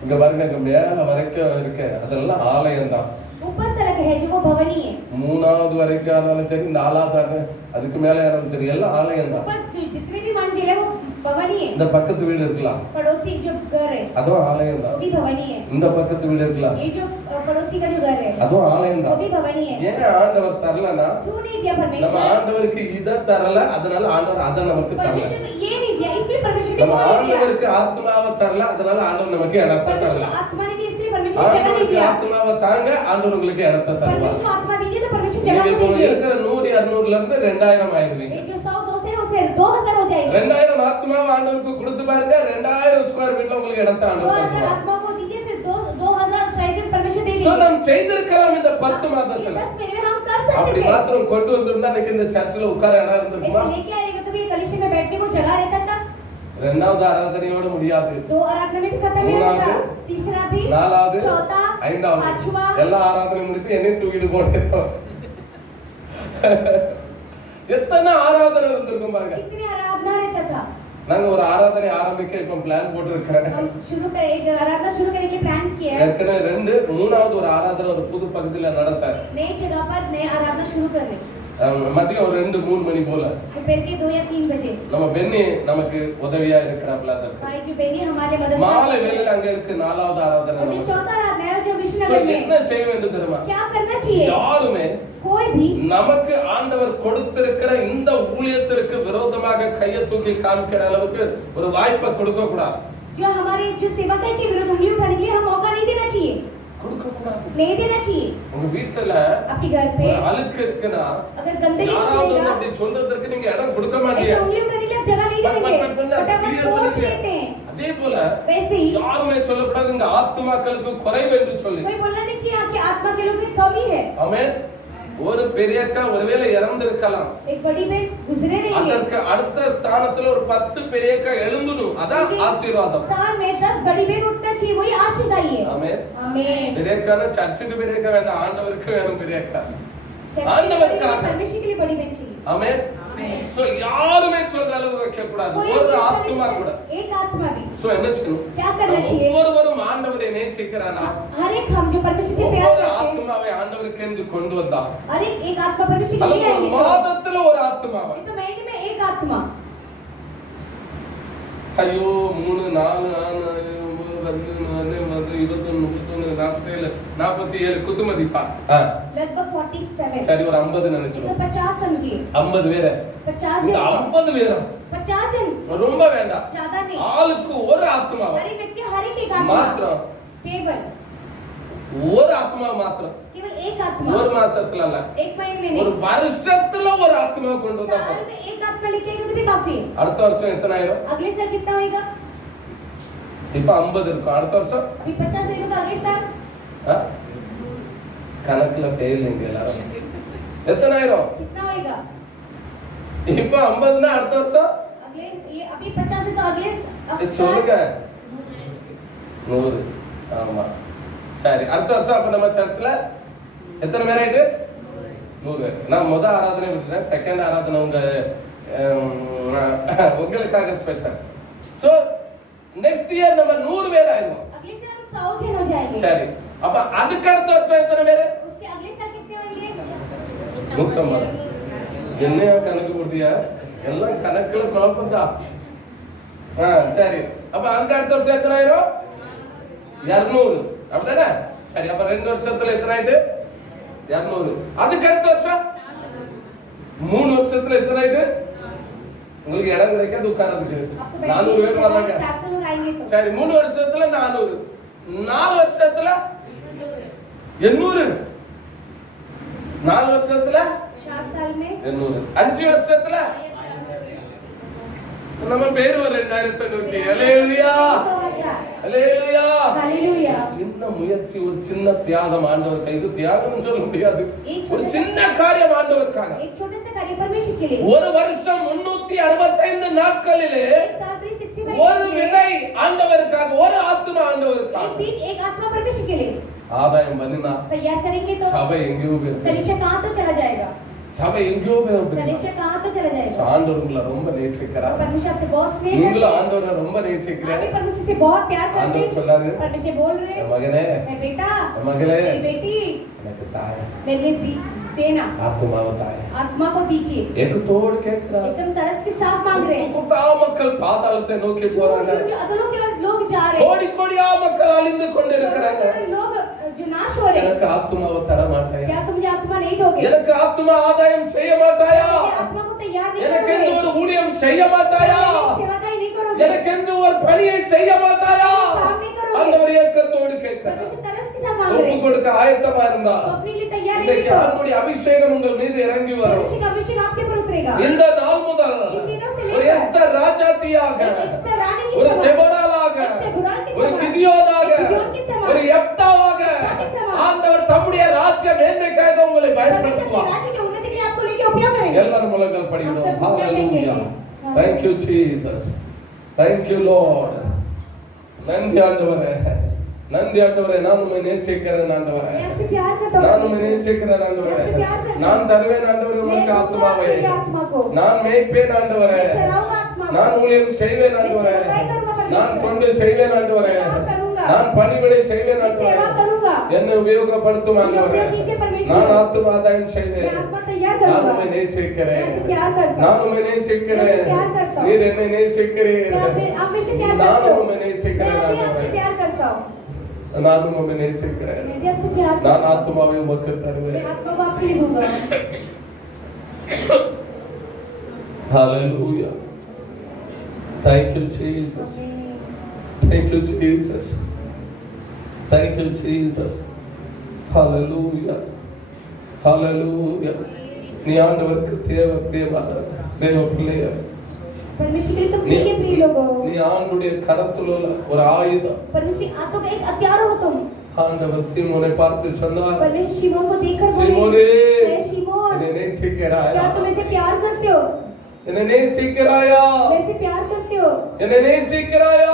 இங்க பாருங்க, இங்க மேல வரைக்கும் இருக்க அதெல்லாம் ஆலயம் தான். ऊपर तक है जो वो भवनी है. 3வது வரைக்கும் ஆனாலும் சரி, 4வது அதுக்கு மேல ஆனாலும் சரி, எல்லாம் ஆலயம் தான். ऊपर जितने भी मंजिल है वो भवनी है. இந்த பக்கத்து வீடு இருக்கலாம், पड़ोसी जो घर है அதுவும் ஆலயம் वो தான். भी भवनी है. இந்த பக்கத்து வீடு இருக்கலாம், ये जो पड़ोसी का जो घर है அதுவும் ஆலயம் वो தான். भी भवनी है. ஏன் ஆண்டவர் தரலனா, क्यों नहीं दिया நம்ம परमेश्वर? ஆண்டவருக்கு இத தரல, அதனால ஆண்டவர் அத நமக்கு தரல. परमेश्वर ने ये नहीं दिया इसलिए परमेश्वर ने நம்ம वो नहीं दिया. ஆண்டவருக்கு ஆத்மாவை தரல, அதனால ஆண்டவர் நமக்கு இடத்தை தரல. परमेश्वर आत्मा नहीं दी इसलिए परमेश्वर जगह नहीं ஆண்டவருக்கு दिया. ஆத்மாவை தாங்க, ஆண்டவர் உங்களுக்கு இடத்தை தருவார். परमेश्वर आत्मा दीजिए तो परमेश्वर நீங்க जगह को இப்போ देंगे. இருக்கிற 100, 200ல இருந்து 2000 ஆயிருவீங்க. एक जो 100 200 है उसमें 2000 हो जाएगा. 2000 ஆத்மாவை ஆண்டவருக்கு கொடுத்து பாருங்க, 2000 ஸ்கொயர் ஃபீட்ல உங்களுக்கு இடத்தை ஆண்டவர் 2000 தருவார். आत्मा को दीजिए फिर 2000 स्क्वायर फीट परमेश्वर दे சோ देंगे. நாம் செய்திருக்கலாம் இந்த 10 ये மாதத்துல. 10 महीने में हम कर அப்படி सकते थे. மாத்திரம் கொண்டு வந்திருந்தா இன்னைக்கு இந்த சர்ச்சில் உட்கார இடம் இருந்திருக்குமா? ऐसे लेके आएगा तो भी कलीसिया में बैठने को जगह रहता था. ரெண்டாவது ஆராதனையோட முடியாது. 2 आराधना में भी खत्म नहीं होता. तीसरा भी, 4வது, चौथा, 5வது, पांचवा, எல்லா ஆராதனையும் முடித்து என்னையும் தூக்கிட்டு போட்டோம். எத்தனை ஆராதனை இருந்திருக்கும் பாருங்க. कितनी आराधना रहता था. நாங்க ஒரு ஆராதனை ஆரம்பிக்க இப்ப பிளான் போட்டிருக்கிறேன். हम शुरू कर एक आराधना शुरू करने के लिए प्लान किया है. ஏற்கனவே 2, 3வது ஒரு ஆராதனை ஒரு புது பகுதியில நடத்த नई जगह पर नए आराधना शुरू करने. மதியம் ஒரு 2, 3 மணி போல दोपहर के 2 या 3 बजे. நம்ம பென்னி நமக்கு உதவியா இருக்கிறாப்ல அதற்கு. भाई जो बेनी हमारे मदद மாலை வேளையில அங்க இருக்கு 4வது ஆராதனை और जो நமக்கு. चौथा आराधना है जो So, विष्णुनगर में என்ன செய்ய வேண்டும் தெரியுமா? क्या करना चाहिए? யாருமே कोई भी நமக்கு ஆண்டவர் கொடுத்திருக்கிற இந்த ஊழியத்திற்கு விரோதமாக கையை தூக்கி காமிக்கிற அளவுக்கு ஒரு வாய்ப்பை கொடுக்க கூடாது. जो हमारे जो सेवकाई के विरुद्ध उंगली उठाने के लिए हम मौका नहीं देना चाहिए. கொடுக்க கூடாது. नहीं देना चाहिए. உங்க வீட்டுல आपके घर पे ஒரு அழுக்கு இருக்குன்னா अगर गंदगी யாராவது வந்து रहेगा அப்படி சொல்றதற்கு நீங்க இடம் கொடுக்க ऐसे மாட்டீங்க. उंगली उठाने के लिए आप जगह नहीं देंगे. फटाफट पहुंच लेते हैं. அதே போல वैसे ही யாருமே சொல்லக்கூடாது இந்த ஆத்துமாக்களுக்கு குறைவு என்று சொல்லி. कोई बोलना नहीं चाहिए आपकी आत्मा के लोगों की कमी है. ஆமென். ஒரு பெரியக்கா ஒருவேளை இறந்திருக்கலாம், एक बड़ी बहन गुजरे रही है. அதற்கு அடுத்த ஸ்தானத்துல ஒரு 10 பெரியக்கா எழும்பணும். அதான் ஆசீர்வாதம். स्थान में 10 बड़ी बहन उठना चाहिए. वही आशीर्वाद है. ஆமென். आमीन. பெரியக்கான சர்ச்சுக்கு பெரியக்கா வேண்டாம், ஆண்டவருக்கு வேணும் பெரியக்கா. चर्च ஆண்டவருக்காக. के परमेश्वर के लिए बड़ी बहन चाहिए. ஆமென். சோ யாருமே சொல்ற அளவுக்கு வைக்க கூடாது. कोई ஒரு भी ஆத்மா கூட. एक आत्मा भी சோ என்ன செய்யணும்? क्या करना चाहिए? ஒவ்வொருவரும் ஆண்டவரை நேசிக்கிறானா, हर एक हम जो परमेश्वर से प्यार ஒவ்வொரு करते हैं ஆத்மாவை ஆண்டவருக்கு என்று கொண்டு வந்தா, हर एक आत्मा परमेश्वर के அல்லது लिए ஒரு आएगी. மாதத்துல ஒரு ஆத்மாவை, ये तो महीने में एक आत्मा. ஐயோ 3, 4, 5, 47 குத்து மதிப்பா लगभग 47 சரி ஒரு 50 நினைச்சோம் 50 समझिए 50 பேர் 50 இந்த 50 பேரும் 50 जन ரொம்ப வேண்டாம் ज्यादा नहीं ஆளுக்கு ஒரு ஆத்மா हर एक व्यक्ति हर एक आत्मा மாத்திரம் केवल ஒரு ஆத்மா மாத்திரம் केवल एक आत्मा ஒரு மாசத்துல இல்ல एक महीने में ஒரு नहीं வருஷத்துல ஒரு ஆத்மா கொண்டு வந்தா साल में एक आत्मा लेके आएगा तो भी काफी है அடுத்த வருஷம் எத்தனை ஆயிரும் अगले साल कितना होएगा இப்ப 50 இருக்கும் அடுத்த வருஷம் अभी 50 रहेगा तो अगले साल கணக்குல ஃபெயில் நீங்க எல்லாரும் எத்தனை ஆயிரும் कितना होएगा இப்ப 50 னா அடுத்த வருஷம் अगले ये अभी 50 है तो अगले இது சொல்லுங்க 100 ஆமா சரி அடுத்த வருஷம் அப்ப நம்ம சர்ச்ல எத்தனை பேர் ஆயிட்டு 100 பேர் நான் முத ஆராதனை விட்டுறேன் செகண்ட் ஆராதனை உங்களுக்காக ஸ்பெஷல் சோ நெக்ஸ்ட் இயர் நம்ம 100 பேர் ஆயிடுவோம் अगले साल हम 100 जन हो जाएंगे சரி அப்ப அதுக்கு அடுத்த வருஷம் எத்தனை பேர் उसके अगले साल कितने होंगे 150 என்னையா கணக்கு போடுறியா எல்லாம் கணக்குல குழப்பம்தான் சரி அப்ப அதுக்கு அடுத்த வருஷம் எத்தனை ஆயிரும் 200 அப்படிதானே சரி அப்ப 2 வருஷத்துல எத்தனை ஆயிட்டு 200 அதுக்கு அடுத்த வருஷம் 3 வருஷத்துல எத்தனை ஆயிட்டு உங்களுக்கு இடம் கிடைக்காது உட்கார்றதுக்கு 400 பேர் வராங்க 400 लोग आएंगे तो சரி 3 வருஷத்துல 400 4 வருஷத்துல 800 4 வருஷத்துல 4 साल में 800 5 வருஷத்துல நம்ம பேர் ஒரு 2000 நோக்கி ஹalleluya ஹalleluya हालेलुया சின்ன முயற்சி ஒரு சின்ன தியாகம் ஆண்டவர் கைது தியாகம் சொல்ல முடியாது ஒரு சின்ன காரியம் ஆண்டவருக்காக एक छोटे से कार्य परमेश्वर के लिए ஒரு வருஷம் 365 நாட்களிலே एक साल 365 ஒரு விதை ஆண்டவருக்காக ஒரு ஆத்துமா ஆண்டவருக்காக एक बीज एक आत्मा परमेश्वर के लिए ஆதாயம் பண்ணினா तैयार करेंगे तो சபை எங்கேயோ போயிருக்கு कलीसिया कहां तो चला जाएगा சபை எங்கேயோ போயிருக்கு कलीसिया कहां तो चला जाएगा ஆண்டவர் உங்களை ரொம்ப நேசிக்கிறார் परमेश्वर आपसे बहुत स्नेह நீங்களும் करते हैं ஆண்டவரை ரொம்ப நேசிக்கிறீங்க आप भी परमेश्वर से बहुत प्यार करते ஆண்டவர் சொல்லாரு हैं परमेश्वर बोल रहे என் மகனே हैं बेटा என் மகளே मेरी बेटी எனக்கு தாய் मेरे लिए देना ஆத்மாவை தாய் आत्मा को दीजिए ஏக்கத்தோடு கேட்கிறார் एकदम तरस के साथ मांग रहे हैं குத்தா மக்கள் பாதாளத்தை நோக்கி போறாங்க क्योंकि अधरों की ओर लोग जा रहे हैं கோடி கோடியா மக்கள் அழிந்து கொண்டிருக்கிறாங்க लोग जो नाश हो रहे हैं எனக்கு ஆத்மாவை தர மாட்டாயா क्या तुम मुझे आत्मा नहीं दोगे எனக்கு ஆத்மா ஆதாயம் செய்ய மாட்டாயா आत्मा को तैयार नहीं எனக்கு करोगे ஒரு ஊழியம் செய்ய மாட்டாயா सेवादाई नहीं करोगे எனக்கு ஒரு பணியை செய்ய மாட்டாயா काम नहीं करोगे ஆண்டவர் ஏக்கத்தோடு கேட்கிறார் परमेश्वर तरस के साथ मांग रहे ஒப்பு हैं கொடுக்க ஆயத்தமா இருந்தா तो अपने लिए तैयार नहीं இன்னைக்கு तो ஆண்டவருடைய அபிஷேகம் உங்கள் மீது இறங்கி வரும் परमेश्वर का अभिषेक आपके ऊपर उतरेगा இந்த நாள் முதல் ஒரு எஸ்தர் ராஜாத்தியாக एस्तर रानी की ஒரு समान தெபோராளாக एक बुरान की ஒரு समान கிதியோனாக एक गिदोन की समान ஒரு யெப்தாவாக ஆண்டவர் தம்முடைய ராஜ்ய மேன்மைக்காக உங்களை परमेश्वर के பயன்படுத்துவார் राज्य के उन्नति के लिए आपको लेके उपयोग करेंगे எல்லாரும் முழங்கால் படிக்கணும் ஹalleluya thank you jesus thank you lord நன்றி ஆண்டவரே நன்றி ஆண்டவரே நான் உம்மை நேசிக்கிறேன் ஆண்டவரே मैं आपसे प्यार करता हूं நான் உம்மை நேசிக்கிறேன் ஆண்டவரே நான் தருவேன் ஆண்டவரே உமக்கு ஆத்மாவை நான் மேய்ப்பேன் ஆண்டவரே நான் ஊழியம் செய்வேன் ஆண்டவரே நான் தொண்டு செய்வேன் ஆண்டவரே நான் பணிவிடை செய்வேன் ஆண்டவரே என்னை உபயோகப்படுத்தும் ஆண்டவரே நான் ஆத்மா ஆதாயம் செய்வேன் நான் உம்மை நேசிக்கிறேன் நான் உம்மை நேசிக்கிறேன் நீர் என்னை நேசிக்கிறீர் நான் உம்மை நேசிக்கிறேன் ஆண்டவரே நான் உம்மை நேசிக்கிறேன் நான் ஆத்மாவை உமக்கு தருவேன் Hallelujah. Thank you, Jesus. Thank you, Jesus. Thank you, Jesus. Hallelujah. Hallelujah. நீ ஆண்டவருக்கு தேவ பிள்ளையா परमेश्वर के लिए तुम चाहिए प्रिय लोगों நீ ஆண்டுடைய கரத்தில் உள்ள ஒரு ஆயுதம் परमेश्वर हाथों का एक हथियार हो तुम ஆண்டவர் சீமோனை பார்த்து சொன்னார் परमेश्वर शिमोन को देखकर சீமோனே हे शिमोन என்னை நேசிக்கிறாயா क्या तुम ऐसे प्यार करते हो என்னை நேசிக்கிறாயா वैसे प्यार करते हो என்னை நேசிக்கிறாயா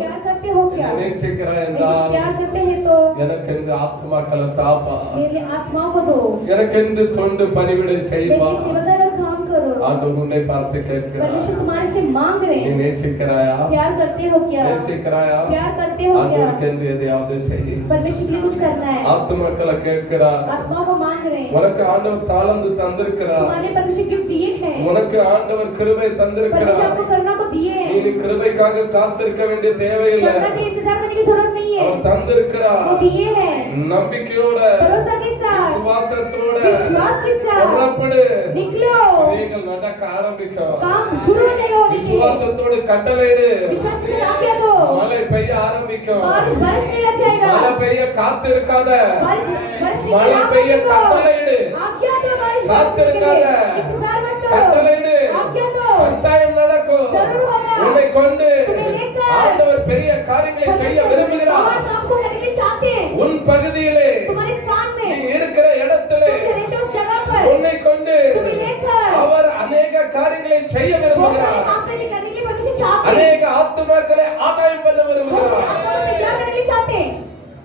प्यार करते हो क्या என்னை நேசிக்கிறாய் ऐसे என்றால் प्यार करते हैं तो எனக்கு இந்த ஆத்மாக்களை சாப்பா मेरी आत्माओं को दो எனக்கு இந்த தொண்டு பணிவிடை செய்வா मेरी सेवादार और काम करो ஆண்டவர் உன்னை பார்த்து கேட்கிறார் परमेश्वर तुम्हारे से मांग रहे நீ हैं நேசிக்கிறாயா प्यार करते हो क्या நேசிக்கிறாயா प्यार करते हो क्या ஆண்டவருக்கு என்று எதையாவது செய் परमेश्वर के लिए कुछ करना है ஆத்மாக்களை கேட்கிறார் आत्मा को मांग रहे हैं உனக்கு ஆண்டவர் தாளந்து தந்திருக்கிறார் तुम्हारे परमेश्वर गिफ्ट दिए हैं உனக்கு ஆண்டவர் கிருபை परमेश्वर தந்திருக்கிறார் आपको करना को दिए நீ हैं இனி கிருபைக்காக காத்திருக்க வேண்டிய தேவையில்லை. सपना के लिए इंतजार करने की जरूरत नहीं है, அவர் தந்திருக்கிறார். वो दिए है நம்பிக்கையோட भरोसा के साथ, விசுவாசத்தோட विश्वास के साथ புறப்படு. निकलो, கிரியைகள் நடக்க ஆரம்பிக்கும். काम शुरू हो जाएगा होने से, விசுவாசத்தோடு கட்டளையிடு. विश्वास के साथ आज्ञा दो, மழை பெய்ய ஆரம்பிக்கும். बारिश बरसने लग जाएगा, மழை பெய்ய காத்திருக்காத. बारिश बरसने மழை की பெய்ய आज्ञा दो, கட்டளையிடு. आज्ञा दो, बारिश बरसने के காத்திருக்காத. लिए इंतजार मत करो, கட்டளையிடு. आज्ञा दो, கட்டாயம் நடக்கும். जरूर होगा, உன்னை கொண்டு तुम्हें लेकर ஆண்டவர் பெரிய காரியங்களை செய்ய விரும்புகிறார். और काम को करने के लिए चाहते हैं, உன் பகுதியிலே तुम्हारे स्थान நீ में, இருக்கிற இடத்திலே तुम रहते हो उस जगह पर, உன்னை கொண்டு तुम्हें लेकर அவர் अनेक காரியங்களை செய்ய बहुत सारे விரும்புகிறார். काम करने के लिए परमेश्वर चाहते हैं, अनेक ஆத்துமாக்களை ஆதாயம் பண்ண बहुत सारे விரும்புகிறார். आत्माओं में क्या करने के लिए चाहते हैं,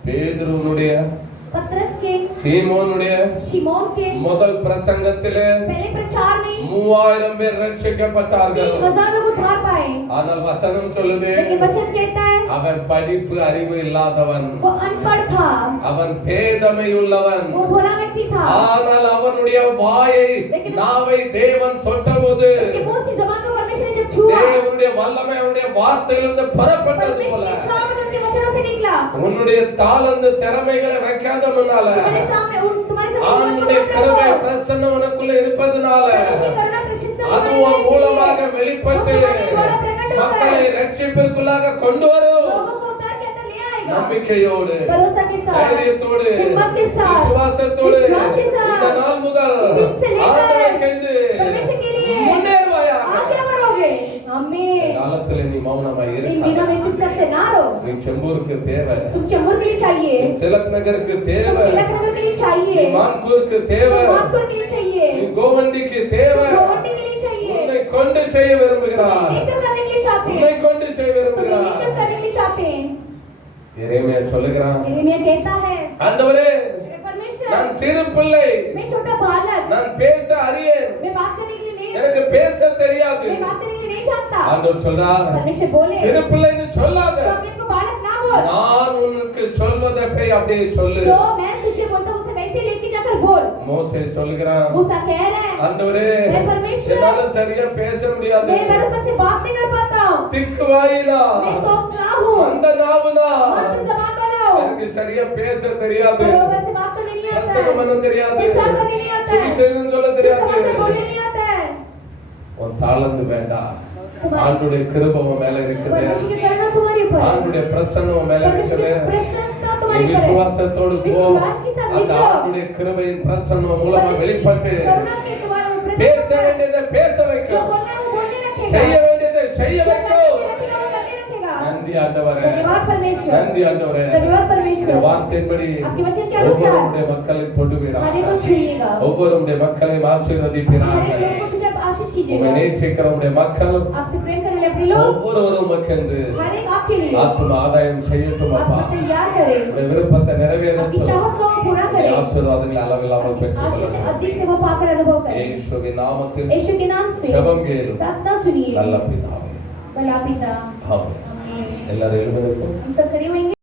பேதுருவுடைய पतरस के, சீமோனுடைய शिमोन के முதல் பிரசங்கத்திலே पहले प्रचार में 3000 பேர் ரட்சிக்கப்பட்டார்கள். 3000 लोग उद्धार पाए, ஆனால் வசனம் சொல்லுது लेकिन वचन कहता है அவன் படிப்பு அறிவு இல்லாதவன், वो अनपढ़ था, அவன் பேதமை உள்ளவன். वो भोला व्यक्ति था, ஆனால் அவனுடைய வாயை நாவை தேவன் தொட்டபோது उसके मुंह की जुबान को परमेश्वर ने जब छुआ, தேவனுடைய வல்லமை அவனுடைய வார்த்தையிலிருந்து புறப்பட்டது போல परमेश्वर के सामने उनके वचनों से निकला, உன்னுடைய தாளந்து திறமைகளை வைக்காத முன்னால तुम्हारे सामने तुम्हारे सामने அவனுடைய கிருபை பிரசன்னம் உனக்குள்ள இருப்பதனால அது உன் மூலமாக வெளிப்பட்டு மக்களை ரட்சிப்பிற்குள்ளாக கொண்டு வரும். लोगों को उतार के अंदर ले आएगा, நம்பிக்கையோடு भरोसा के साथ, தைரியத்தோடு हिम्मत के साथ, விசுவாசத்தோடு विश्वास के साथ, இந்த நாள் முதல் दिन से लेकर ஆண்டவரை கண்டு परमेश्वर के लिए முன்னேறுவாயாக. आगे बढ़ोगे, आमीन। காலத்துல நீ மௌனமாய் इन दिनों में चुपचाप से ना रहो, நீ செம்பூருக்கு தேவை, तुम चेंबूर के लिए चाहिए, திலக் நகருக்கு तुम தேவை, तिलक नगर के लिए चाहिए, மான்கூருக்கு தேவை, तुम मानपुर के लिए चाहिए, நீ கோவண்டிக்கு तुम தேவை. गोवंडी के लिए चाहिए, உன்னை கொண்டு செய்ய விரும்புகிறார். लेकर करने के लिए चाहते உன்னை हैं, கொண்டு செய்ய तुम्हें விரும்புகிறார். लेकर करने के लिए चाहते हैं। எரேமியா சொல்லுகிறான், यिर्मयाह कहता है, ஆண்டவரே परमेश्वर நான் சிறு பிள்ளை, मैं छोटा बालक, நான் பேச அறியேன், मैं बात करने के लिए नहीं, எனக்கு பேச தெரியாது. मैं बात करने के लिए नहीं जानता। ஆண்டவர் சொல்றார், परमेश्वर बोले சிறு பிள்ளைன்னு சொல்லாத, तो अपने को बालक ना बोल, நான் உனக்கு சொல்வதை போய் அப்படியே சொல்லு. जो मैं तुझे बोलता हूँ उसे वैसे ही लेके जाकर बोल। மோசே சொல்லுகிறான், मूसा कह रहा है, ஆண்டவரே हे परमेश्वर, என்னால சரியா பேச முடியாது, मैं बराबर से बात नहीं कर पाता हूँ, திக்கு வாயினா मैं तो क्या हूँ, அந்த நாவுனா मत जबान वाला हूँ, எனக்கு சரியா பேச தெரியாது, बराबर से बात तो नहीं आता है, பிரசங்கம் பண்ண தெரியாது, प्रचार करने नहीं आता है, சுவிசேஷம் சொல்ல समाचार தெரியாது. बोलने नहीं आता है। உன் தாளந்து வேண்டாம், ஆண்டுடைய கிருபை உன் மேல இருக்குது, परमेश्वर की करुणा तुम्हारे ऊपर है, ஆண்டுடைய பிரசன்னம் உன் மேல परमेश्वर இருக்குது. की प्रसन्नता நீ तुम्हारे ऊपर है, விசுவாசத்தோடு போ, विश्वास के साथ அந்த निकलो, ஆண்டுடைய கிருபையின் பிரசன்னம் மூலமா வெளிப்பட்டு करुणा के तुम्हारे ऊपर பேச வேண்டியதை பேச जो வைக்கும், बोलना है वो बोलने रखेगा, செய்ய வேண்டியதை செய்ய जो करने வைக்கும். के रखेगा वो करने रखेगा। நன்றி ஆண்டவரே, धन्यवाद परमेश्वर, நன்றி ஆண்டவரே. धन्यवाद இந்த परमेश्वर, வார்த்தையின்படி आपके वचन के अनुसार ஒவ்வொருடைய மக்களை தொடுவீராக, हमारे को छुइएगा, ஒவ்வொருடைய மக்களையும் ஆசீர்வதிப்பீராக. हमारे लोगों को छुकर आशीष உம்மை कीजिएगा, நேசிக்கிற உம்முடைய மக்கள் आपसे प्रेम करने वाले अपने लोग ஒவ்வொருவரும் மக்கென்று हर एक आपके लिए ஆத்ம ஆதாயம் செய்யட்டும் அப்பா. आपको तैयार करे, உம்முடைய விருப்பத்தை आपकी நிறைவேறட்டும். चाहत को पूरा करे, ஆசீர்வாதங்களை அளவில்லாமல் आशीष பெற்றுக்கொள்ளுங்கள். अधिक से वो पाकर अनुभव करे, இயேசுவின் நாமத்தில் यीशु के नाम से ஜெபம் கேளும் प्रार्थना सुनिए, நல்ல பிதாவே. भला पिता, ஆமென். எல்லாரும் எழுந்திருக்கும். हम सब खड़े होंगे।